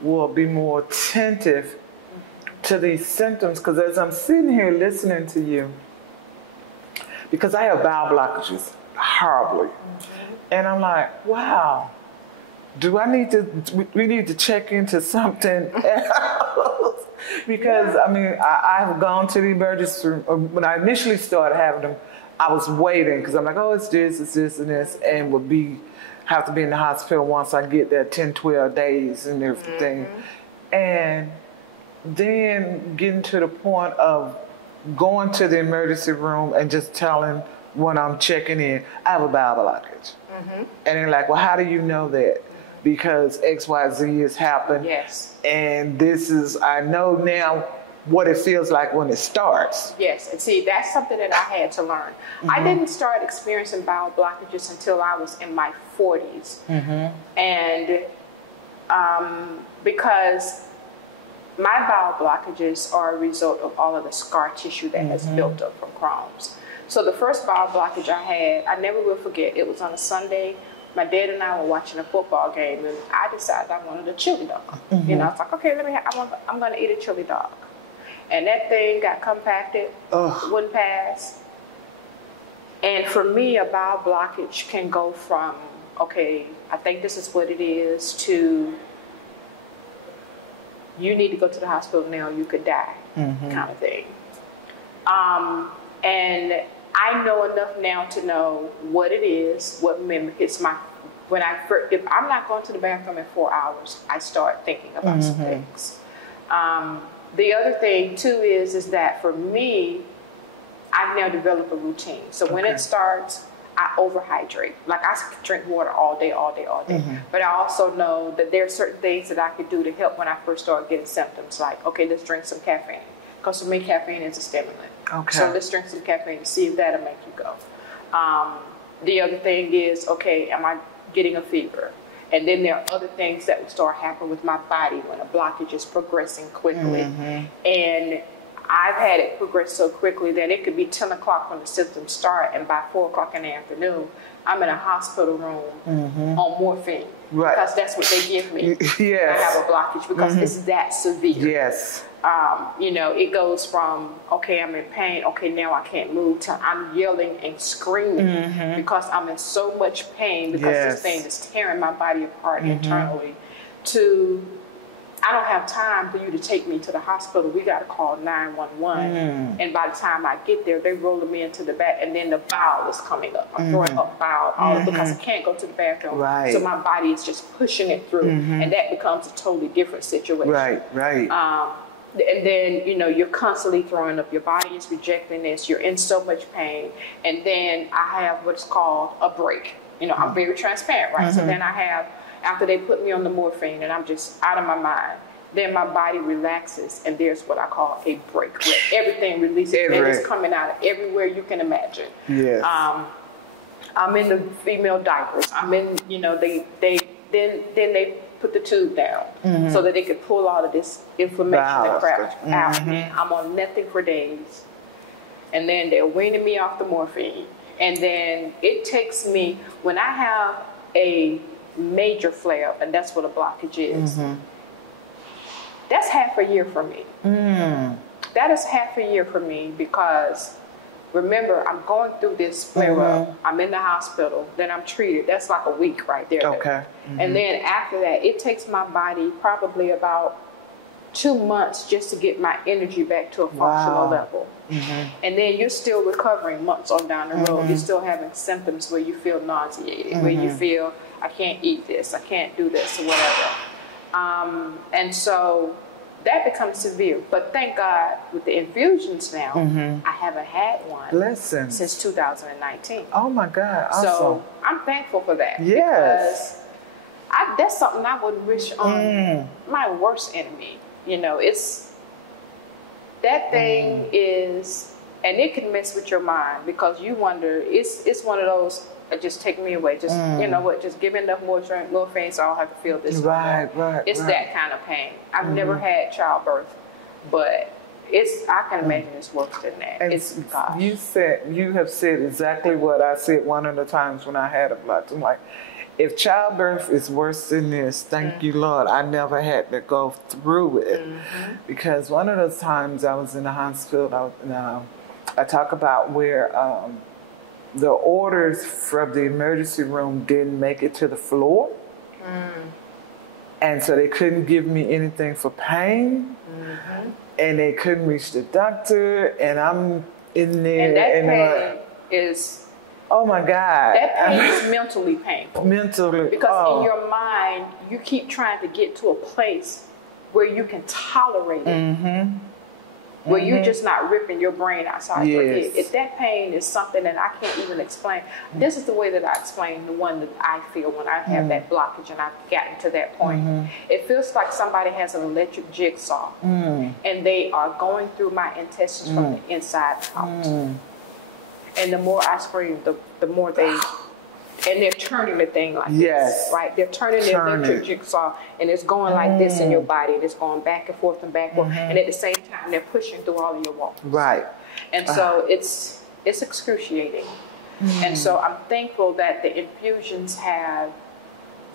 will be more attentive to these symptoms, because as I'm sitting here listening to you, because I have bowel blockages horribly, and I'm like, wow. Do I need to, we need to check into something else? Because, I mean, I have gone to the emergency room. When I initially started having them, I was waiting because I'm like, oh, it's this, and this, and would have to be in the hospital once I get there 10, 12 days and everything. And then getting to the point of going to the emergency room and just telling when I'm checking in, I have a bowel blockage. And they're like, well, how do you know that? Because XYZ has happened. Yes. And this is, I know now what it feels like when it starts. Yes, and see, that's something that I had to learn. I didn't start experiencing bowel blockages until I was in my 40s. And because my bowel blockages are a result of all of the scar tissue that has built up from Crohn's. So the first bowel blockage I had, I never will forget, it was on a Sunday. My dad and I were watching a football game, and I decided I wanted a chili dog. You know, I was like, okay, I'm going to eat a chili dog. And that thing got compacted, wouldn't pass. And for me, a bowel blockage can go from, okay, I think this is what it is, to you need to go to the hospital now, you could die, kind of thing. And I know enough now to know what it is, what it's my, if I'm not going to the bathroom in 4 hours, I start thinking about some things. The other thing too is that for me, I've now developed a routine. So when it starts, I overhydrate. Like I drink water all day. But I also know that there are certain things that I could do to help when I first start getting symptoms. Like, okay, let's drink some caffeine. Because for me, caffeine is a stimulant. Okay. So let's drink some caffeine and see if that'll make you go. The other thing is, okay, am I getting a fever? And then there are other things that will start happening with my body when a blockage is progressing quickly. And I've had it progress so quickly that it could be 10 o'clock when the symptoms start, and by 4 o'clock in the afternoon, I'm in a hospital room on morphine. Right. Because that's what they give me. Yes. I have a blockage because it's that severe. Yes. You know, it goes from, okay, I'm in pain, okay, now I can't move, to I'm yelling and screaming because I'm in so much pain because this thing is tearing my body apart internally, to I don't have time for you to take me to the hospital. We got to call 911. And by the time I get there, they rolling me into the back, and then the bowel is coming up. I'm throwing up bowel all because I can't go to the bathroom. Right. So my body is just pushing it through, and that becomes a totally different situation. Right. And then, you know, you're constantly throwing up. Your body is rejecting this. You're in so much pain. And then I have what's called a break. You know, I'm very transparent, right? So then I have, after they put me on the morphine and I'm just out of my mind, then my body relaxes, and there's what I call a break, where everything releases and it's coming out of everywhere you can imagine. Yes. I'm in the female diapers. I'm in, you know, then they put the tube down so that they could pull all of this inflammation and crap out. And I'm on nothing for days. And then they're weaning me off the morphine. And then it takes me, when I have a major flare-up, and that's what a blockage is, that's half a year for me. That is half a year for me because, remember, I'm going through this flare-up. I'm in the hospital. Then I'm treated. That's like a week right there. Okay. And then after that, it takes my body probably about 2 months just to get my energy back to a functional level. And then you're still recovering months on down the road. You're still having symptoms where you feel nauseated, where you feel, I can't eat this, I can't do this, or whatever. And so that becomes severe. But thank God, with the infusions now, I haven't had one since 2019. Oh my God, awesome. So I'm thankful for that. Yes. Because that's something I would wish on my worst enemy. You know, it's, that thing is, and it can mess with your mind because you wonder, it's one of those, just take me away. Just, you know what, just give me enough morphine so I don't have to feel this. Right. It's that kind of pain. I've never had childbirth, but I can imagine it's worse than that. And you have said exactly what I said one of the times when I had a blood. I'm like, if childbirth is worse than this, thank you, Lord, I never had to go through it. Because one of those times I was in the hospital, I talk about where the orders from the emergency room didn't make it to the floor. And so they couldn't give me anything for pain. And they couldn't reach the doctor. And I'm in there. And that pain is... Oh my God. That pain is mentally painful. Mentally. Because in your mind, you keep trying to get to a place where you can tolerate it. where you're just not ripping your brain outside your head. Yes. If that pain is something that I can't even explain, this is the way that I explain the one that I feel when I have that blockage and I've gotten to that point. It feels like somebody has an electric jigsaw and they are going through my intestines from the inside out. And the more I scream, the more they... And they're turning the thing like this, right? They're turning the electric jigsaw, and it's going like this in your body, and it's going back and forth and backward, and at the same time, they're pushing through all of your walls. Right. And so it's excruciating. And so I'm thankful that the infusions have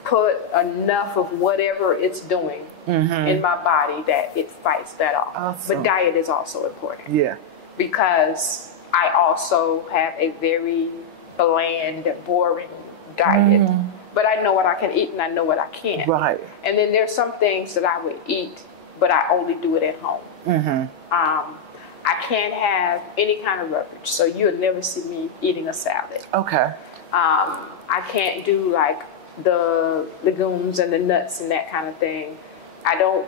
put enough of whatever it's doing in my body that it fights that off. Awesome. But diet is also important. Yeah. Because I also have a very bland, boring diet. But I know what I can eat and I know what I can't. Right. And then there's some things that I would eat, but I only do it at home. I can't have any kind of beverage, so you'll never see me eating a salad. Okay. I can't do like the legumes and the nuts and that kind of thing. I don't,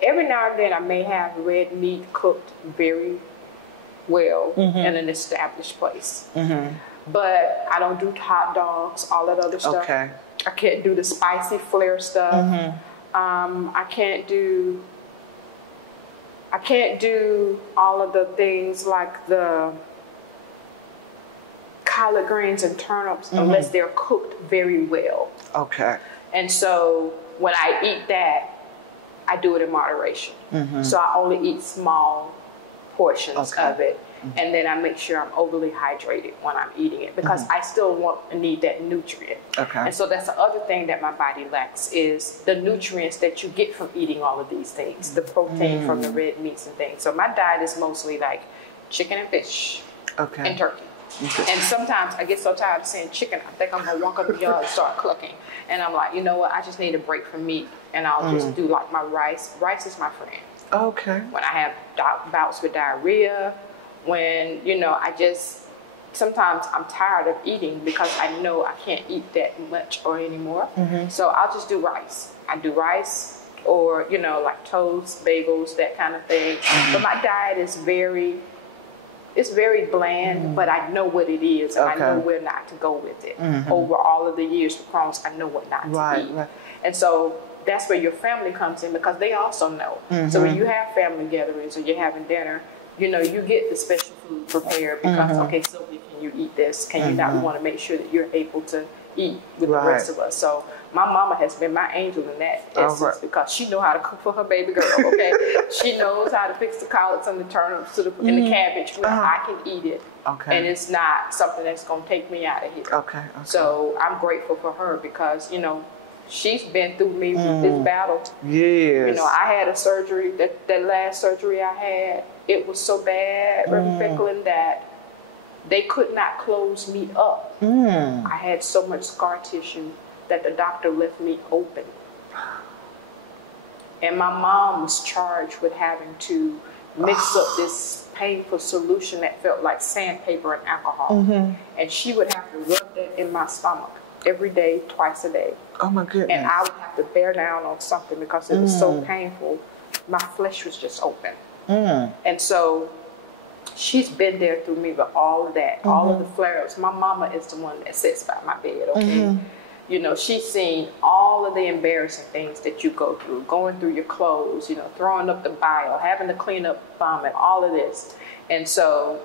every now and then I may have red meat cooked very well in an established place. But I don't do hot dogs, all that other stuff. Okay. I can't do the spicy flare stuff. I can't do all of the things like the collard greens and turnips unless they're cooked very well. Okay. And so when I eat that, I do it in moderation. So I only eat small portions of it. And then I make sure I'm overly hydrated when I'm eating it because I still need that nutrient. Okay. And so that's the other thing that my body lacks is the nutrients that you get from eating all of these things, the protein from the red meats and things. So my diet is mostly like chicken and fish and turkey. And sometimes I get so tired of saying chicken, I think I'm going to walk up the yard and start clucking. And I'm like, you know what? I just need a break from meat. And I'll just do like my rice. Rice is my friend. Okay. When I have bouts with diarrhea, when, you know, sometimes I'm tired of eating because I know I can't eat that much or anymore. So I'll just do rice. I do rice or, you know, like toast, bagels, that kind of thing. But my diet is very bland, but I know what it is and I know where not to go with it. Over all of the years for Crohn's, I know what not to eat. And so that's where your family comes in because they also know. So when you have family gatherings or you're having dinner, you know, you get the special food prepared because, okay, Sylvia, can you eat this? Can you not? We want to make sure that you're able to eat with the rest of us. So my mama has been my angel in that essence because she knows how to cook for her baby girl, okay? She knows how to fix the collards and the turnips and the cabbage where I can eat it. And it's not something that's going to take me out of here. So I'm grateful for her because, you know, she's been through me with this battle. You know, I had a surgery, that last surgery I had, it was so bad, Fickling, that they could not close me up. I had so much scar tissue that the doctor left me open. And my mom was charged with having to mix up this painful solution that felt like sandpaper and alcohol. And she would have to rub that in my stomach every day, twice a day. Oh my goodness. And I would have to bear down on something because it was so painful. My flesh was just open. And so she's been there through me with all of that, all of the flare-ups. My mama is the one that sits by my bed, okay? You know, she's seen all of the embarrassing things that you go through, going through your clothes, you know, throwing up the bile, having to clean up vomit, all of this. And so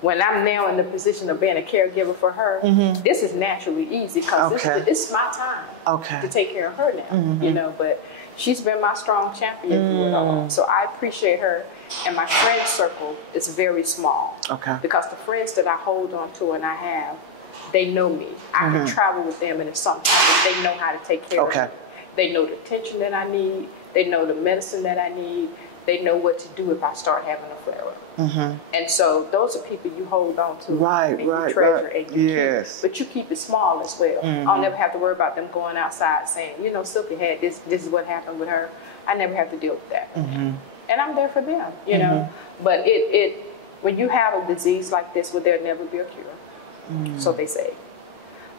when I'm now in the position of being a caregiver for her, this is naturally easy because this is my time to take care of her now, you know, but she's been my strong champion through it all. So I appreciate her. And my friend circle is very small because the friends that I hold on to and I have, they know me. I can travel with them and if something happens, they know how to take care of me. They know the attention that I need. They know the medicine that I need. They know what to do if I start having a flare-up. And so those are people you hold on to and you treasure and you keep. But you keep it small as well. I'll never have to worry about them going outside saying, you know, Sylvia had this is what happened with her. I never have to deal with that. And I'm there for them, you know. But when you have a disease like this, will there never be a cure? So they say.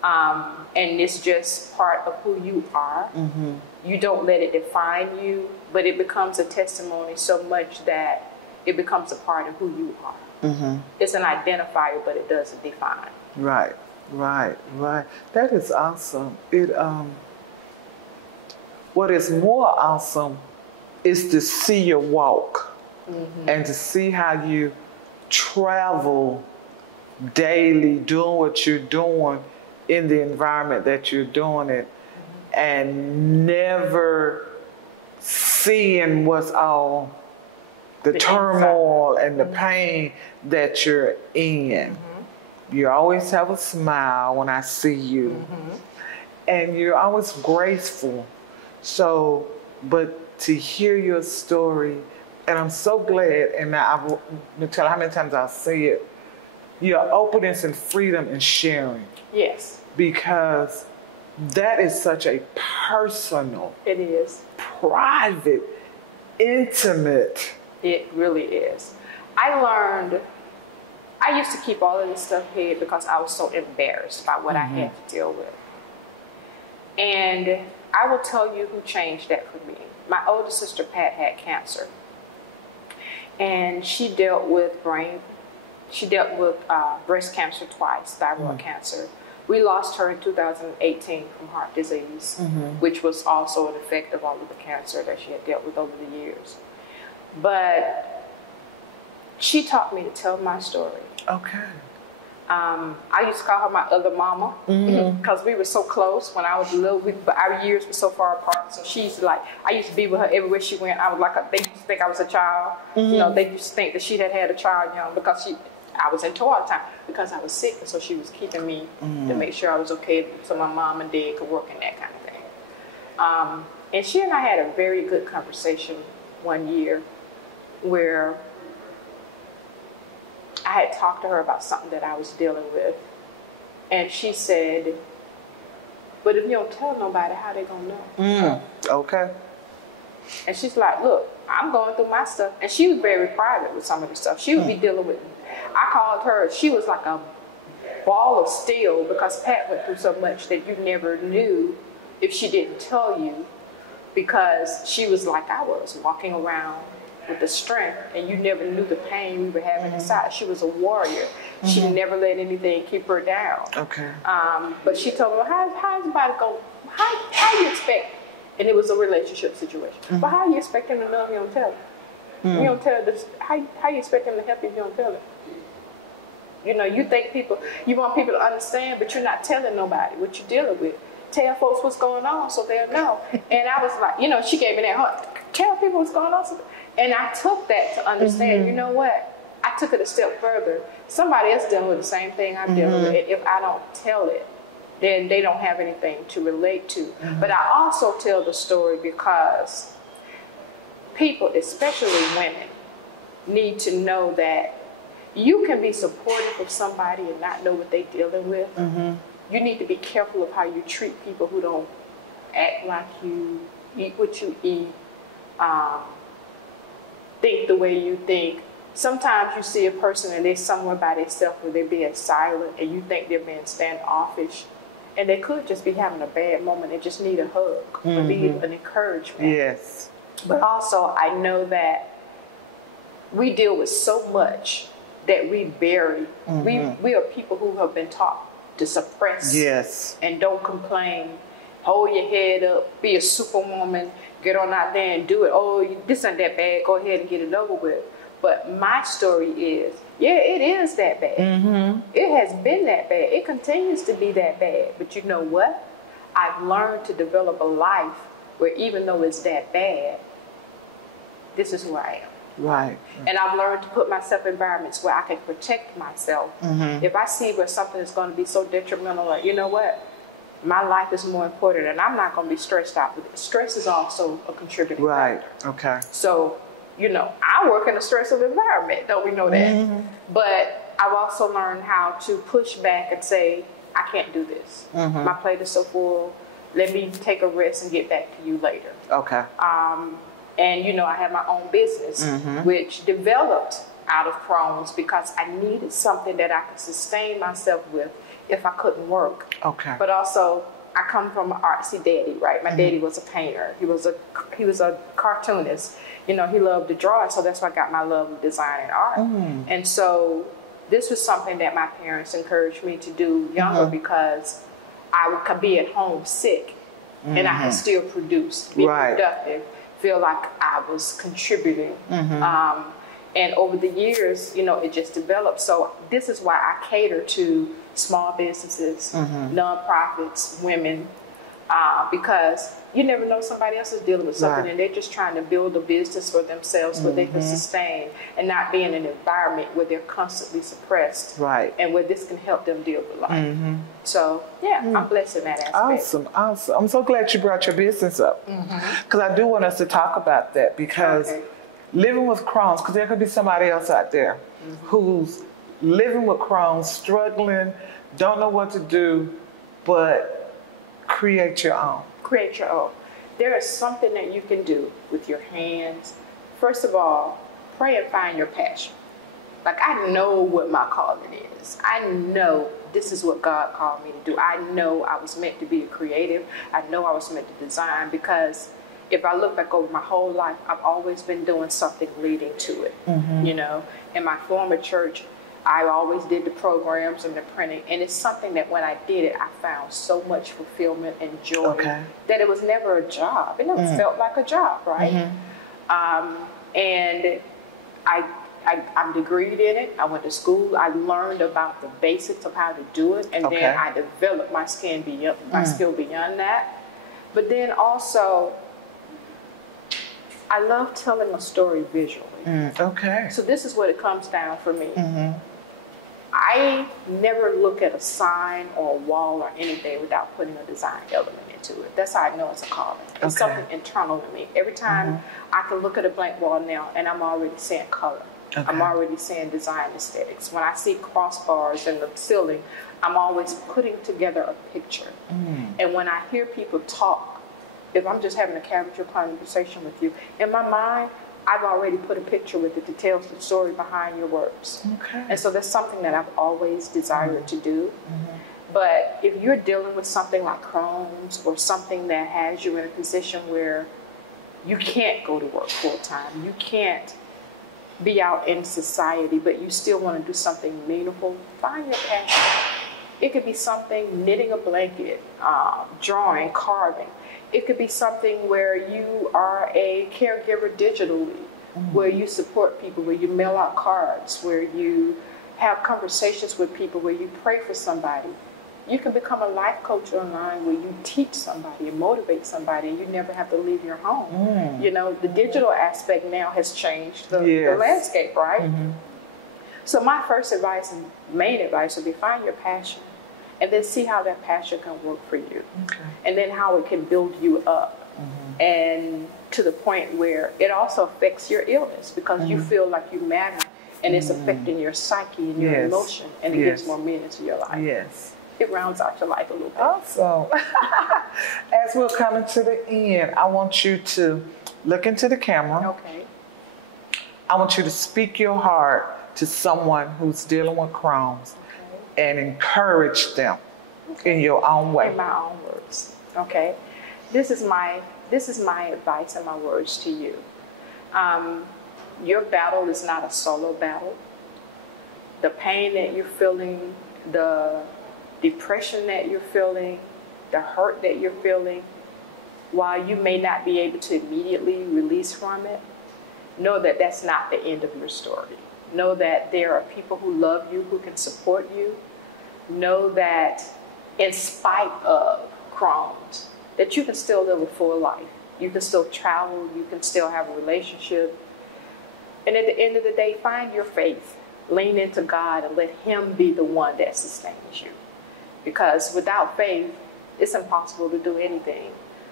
And it's just part of who you are. You don't let it define you, but it becomes a testimony so much that it becomes a part of who you are. It's an identifier, but it doesn't define. Right. That is awesome. What is more awesome is to see your walk and to see how you travel daily doing what you're doing in the environment that you're doing it, and never seeing what's all the turmoil and the pain that you're in. You always have a smile when I see you, and you're always graceful. So, but to hear your story, and I'm so glad, and I'll tell you how many times I'll say it, your openness and freedom in sharing. Yes. Because that is such a personal, it is, private, intimate. It really is. I used to keep all of this stuff hid because I was so embarrassed by what I had to deal with. And I will tell you who changed that for me. My older sister, Pat, had cancer. And she dealt with breast cancer twice, thyroid cancer. We lost her in 2018 from heart disease, which was also an effect of all of the cancer that she had dealt with over the years. But she taught me to tell my story. Okay. I used to call her my other mama because we were so close when I was little. But our years were so far apart. So she used to I used to be with her everywhere she went. I was they used to think I was a child. You know, they used to think that she had a child young because I was in tow all the time because I was sick. And so she was keeping me to make sure I was okay so my mom and dad could work and that kind of thing. And she and I had a very good conversation one year where I had talked to her about something that I was dealing with. And she said, but if you don't tell nobody, how they gonna know? Okay. And she's like, look, I'm going through my stuff. And she was very private with some of the stuff. She would be dealing with, I called her, she was like a ball of steel because Pat went through so much that you never knew if she didn't tell you, because she was like I was, walking around with the strength, and you never knew the pain we were having inside. She was a warrior. She never let anything keep her down. Okay. But she told me, well, how's somebody go? How you expect? And it was a relationship situation. But how you expect him to know if you don't tell him? You don't tell this. How you expect him to help you if you don't tell him? You know, you think you want people to understand, but you're not telling nobody what you're dealing with. Tell folks what's going on so they'll know. And I was like, you know, she gave me that, tell people what's going on. And I took that to understand, you know what? I took it a step further. Somebody else dealing with the same thing I'm dealing with. And if I don't tell it, then they don't have anything to relate to. But I also tell the story because people, especially women, need to know that you can be supportive of somebody and not know what they're dealing with. You need to be careful of how you treat people who don't act like you, eat what you eat, think the way you think. Sometimes you see a person and they're somewhere by themselves where they're being silent and you think they're being standoffish. And they could just be having a bad moment and just need a hug or need an encouragement. Yes. But also I know that we deal with so much that we bury. We are people who have been taught to suppress and don't complain. Hold your head up, be a superwoman, get on out there and do it. Oh, this ain't that bad, go ahead and get it over with. But my story is, yeah, it is that bad. It has been that bad. It continues to be that bad. But you know what? I've learned to develop a life where even though it's that bad, this is who I am. Right. And I've learned to put myself in environments where I can protect myself. If I see where something is going to be so detrimental, like, you know what? My life is more important and I'm not going to be stressed out with it. Stress is also a contributing factor. Okay. So, you know, I work in a stressful environment, don't we know that? But I've also learned how to push back and say, I can't do this. My plate is so full. Let me take a rest and get back to you later. Okay. And, you know, I have my own business, which developed out of Crohn's because I needed something that I could sustain myself with if I couldn't work. Okay. But also, I come from an artsy daddy, right? My daddy was a painter. He was a cartoonist. You know, he loved to draw, so that's why I got my love of design and art. And so this was something that my parents encouraged me to do younger because I could be at home sick and I could still produce, be productive, feel like I was contributing. And over the years, you know, it just developed. So this is why I cater to small businesses, nonprofits, women, because you never know somebody else is dealing with something and they're just trying to build a business for themselves so they can sustain and not be in an environment where they're constantly suppressed and where this can help them deal with life. So, yeah, I'm blessed in that aspect. Awesome. I'm so glad you brought your business up because I do want us to talk about that because living with Crohn's, because there could be somebody else out there who's living with Crohn's, struggling, don't know what to do, but create your own. Create your own. There is something that you can do with your hands. First of all, pray and find your passion. Like, I know what my calling is. I know this is what God called me to do. I know I was meant to be a creative. I know I was meant to design because if I look back over my whole life, I've always been doing something leading to it. You know, in my former church, I always did the programs and the printing, and it's something that when I did it, I found so much fulfillment and joy that it was never a job. It never felt like a job, right? And I'm degreed in it. I went to school. I learned about the basics of how to do it, and then I developed my skill beyond that. But then also, I love telling a story visually. So this is what it comes down for me. I never look at a sign or a wall or anything without putting a design element into it. That's how I know it's a calling. It's something internal to me. Every time I can look at a blank wall now and I'm already seeing color. I'm already seeing design aesthetics. When I see crossbars in the ceiling, I'm always putting together a picture. And when I hear people talk, if I'm just having a casual conversation with you, in my mind, I've already put a picture with it that tells the story behind your words. And so that's something that I've always desired to do. But if you're dealing with something like Crohn's or something that has you in a position where you can't go to work full time, you can't be out in society, but you still want to do something meaningful, find your passion. It could be something, knitting a blanket, drawing, carving. It could be something where you are a caregiver digitally, where you support people, where you mail out cards, where you have conversations with people, where you pray for somebody. You can become a life coach online where you teach somebody and motivate somebody and you never have to leave your home. You know, the digital aspect now has changed the landscape, right? So my first advice and main advice would be find your passion. And then see how that passion can work for you. And then how it can build you up. And to the point where it also affects your illness because you feel like you matter and it's affecting your psyche and your emotion and it gives more meaning to your life. It rounds out your life a little bit. Awesome. As we're coming to the end, I want you to look into the camera. I want you to speak your heart to someone who's dealing with Crohn's. And encourage them in your own way. In my own words. This is my advice and my words to you. Your battle is not a solo battle. The pain that you're feeling, the depression that you're feeling, the hurt that you're feeling, while you may not be able to immediately release from it, know that that's not the end of your story. Know that there are people who love you, who can support you. Know that in spite of Crohn's, that you can still live a full life. You can still travel, you can still have a relationship. And at the end of the day, find your faith. Lean into God and let Him be the one that sustains you. Because without faith, it's impossible to do anything.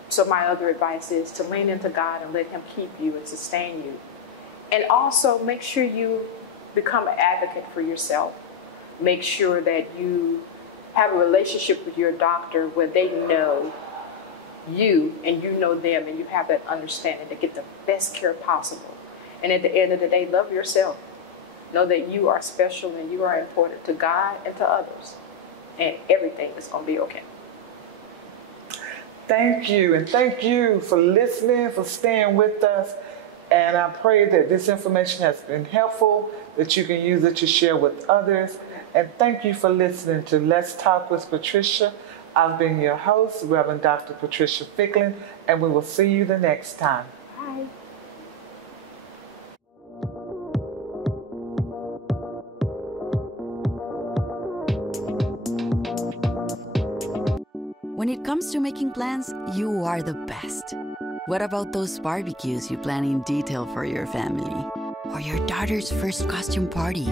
So my other advice is to lean into God and let Him keep you and sustain you. And also make sure you become an advocate for yourself. Make sure that you have a relationship with your doctor where they know you and you know them and you have that understanding to get the best care possible. And at the end of the day, love yourself. Know that you are special and you are important to God and to others. And everything is going to be okay. Thank you, and thank you for listening, for staying with us. And I pray that this information has been helpful, that you can use it to share with others. And thank you for listening to Let's Talk with Patricia. I've been your host, Reverend Dr. Patricia Fickling, and we will see you the next time. Bye. When it comes to making plans, you are the best. What about those barbecues you plan in detail for your family? Or your daughter's first costume party?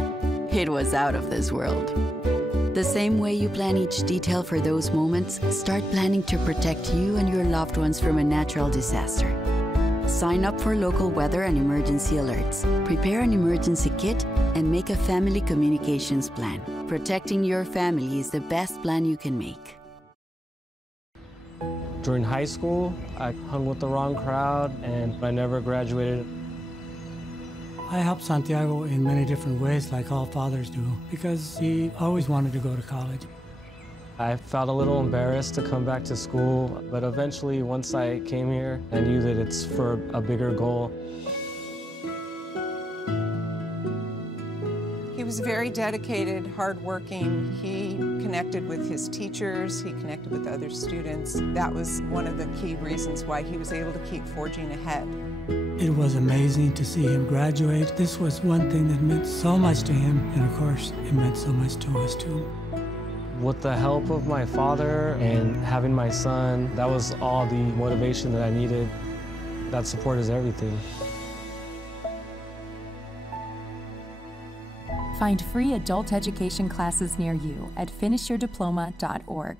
It was out of this world. The same way you plan each detail for those moments, start planning to protect you and your loved ones from a natural disaster. Sign up for local weather and emergency alerts. Prepare an emergency kit and make a family communications plan. Protecting your family is the best plan you can make. During high school, I hung with the wrong crowd and I never graduated. I helped Santiago in many different ways, like all fathers do, because he always wanted to go to college. I felt a little embarrassed to come back to school, but eventually, once I came here, I knew that it's for a bigger goal. He was very dedicated, hardworking. He connected with his teachers, he connected with other students. That was one of the key reasons why he was able to keep forging ahead. It was amazing to see him graduate. This was one thing that meant so much to him, and of course, it meant so much to us too. With the help of my father and having my son, that was all the motivation that I needed. That support is everything. Find free adult education classes near you at finishyourdiploma.org.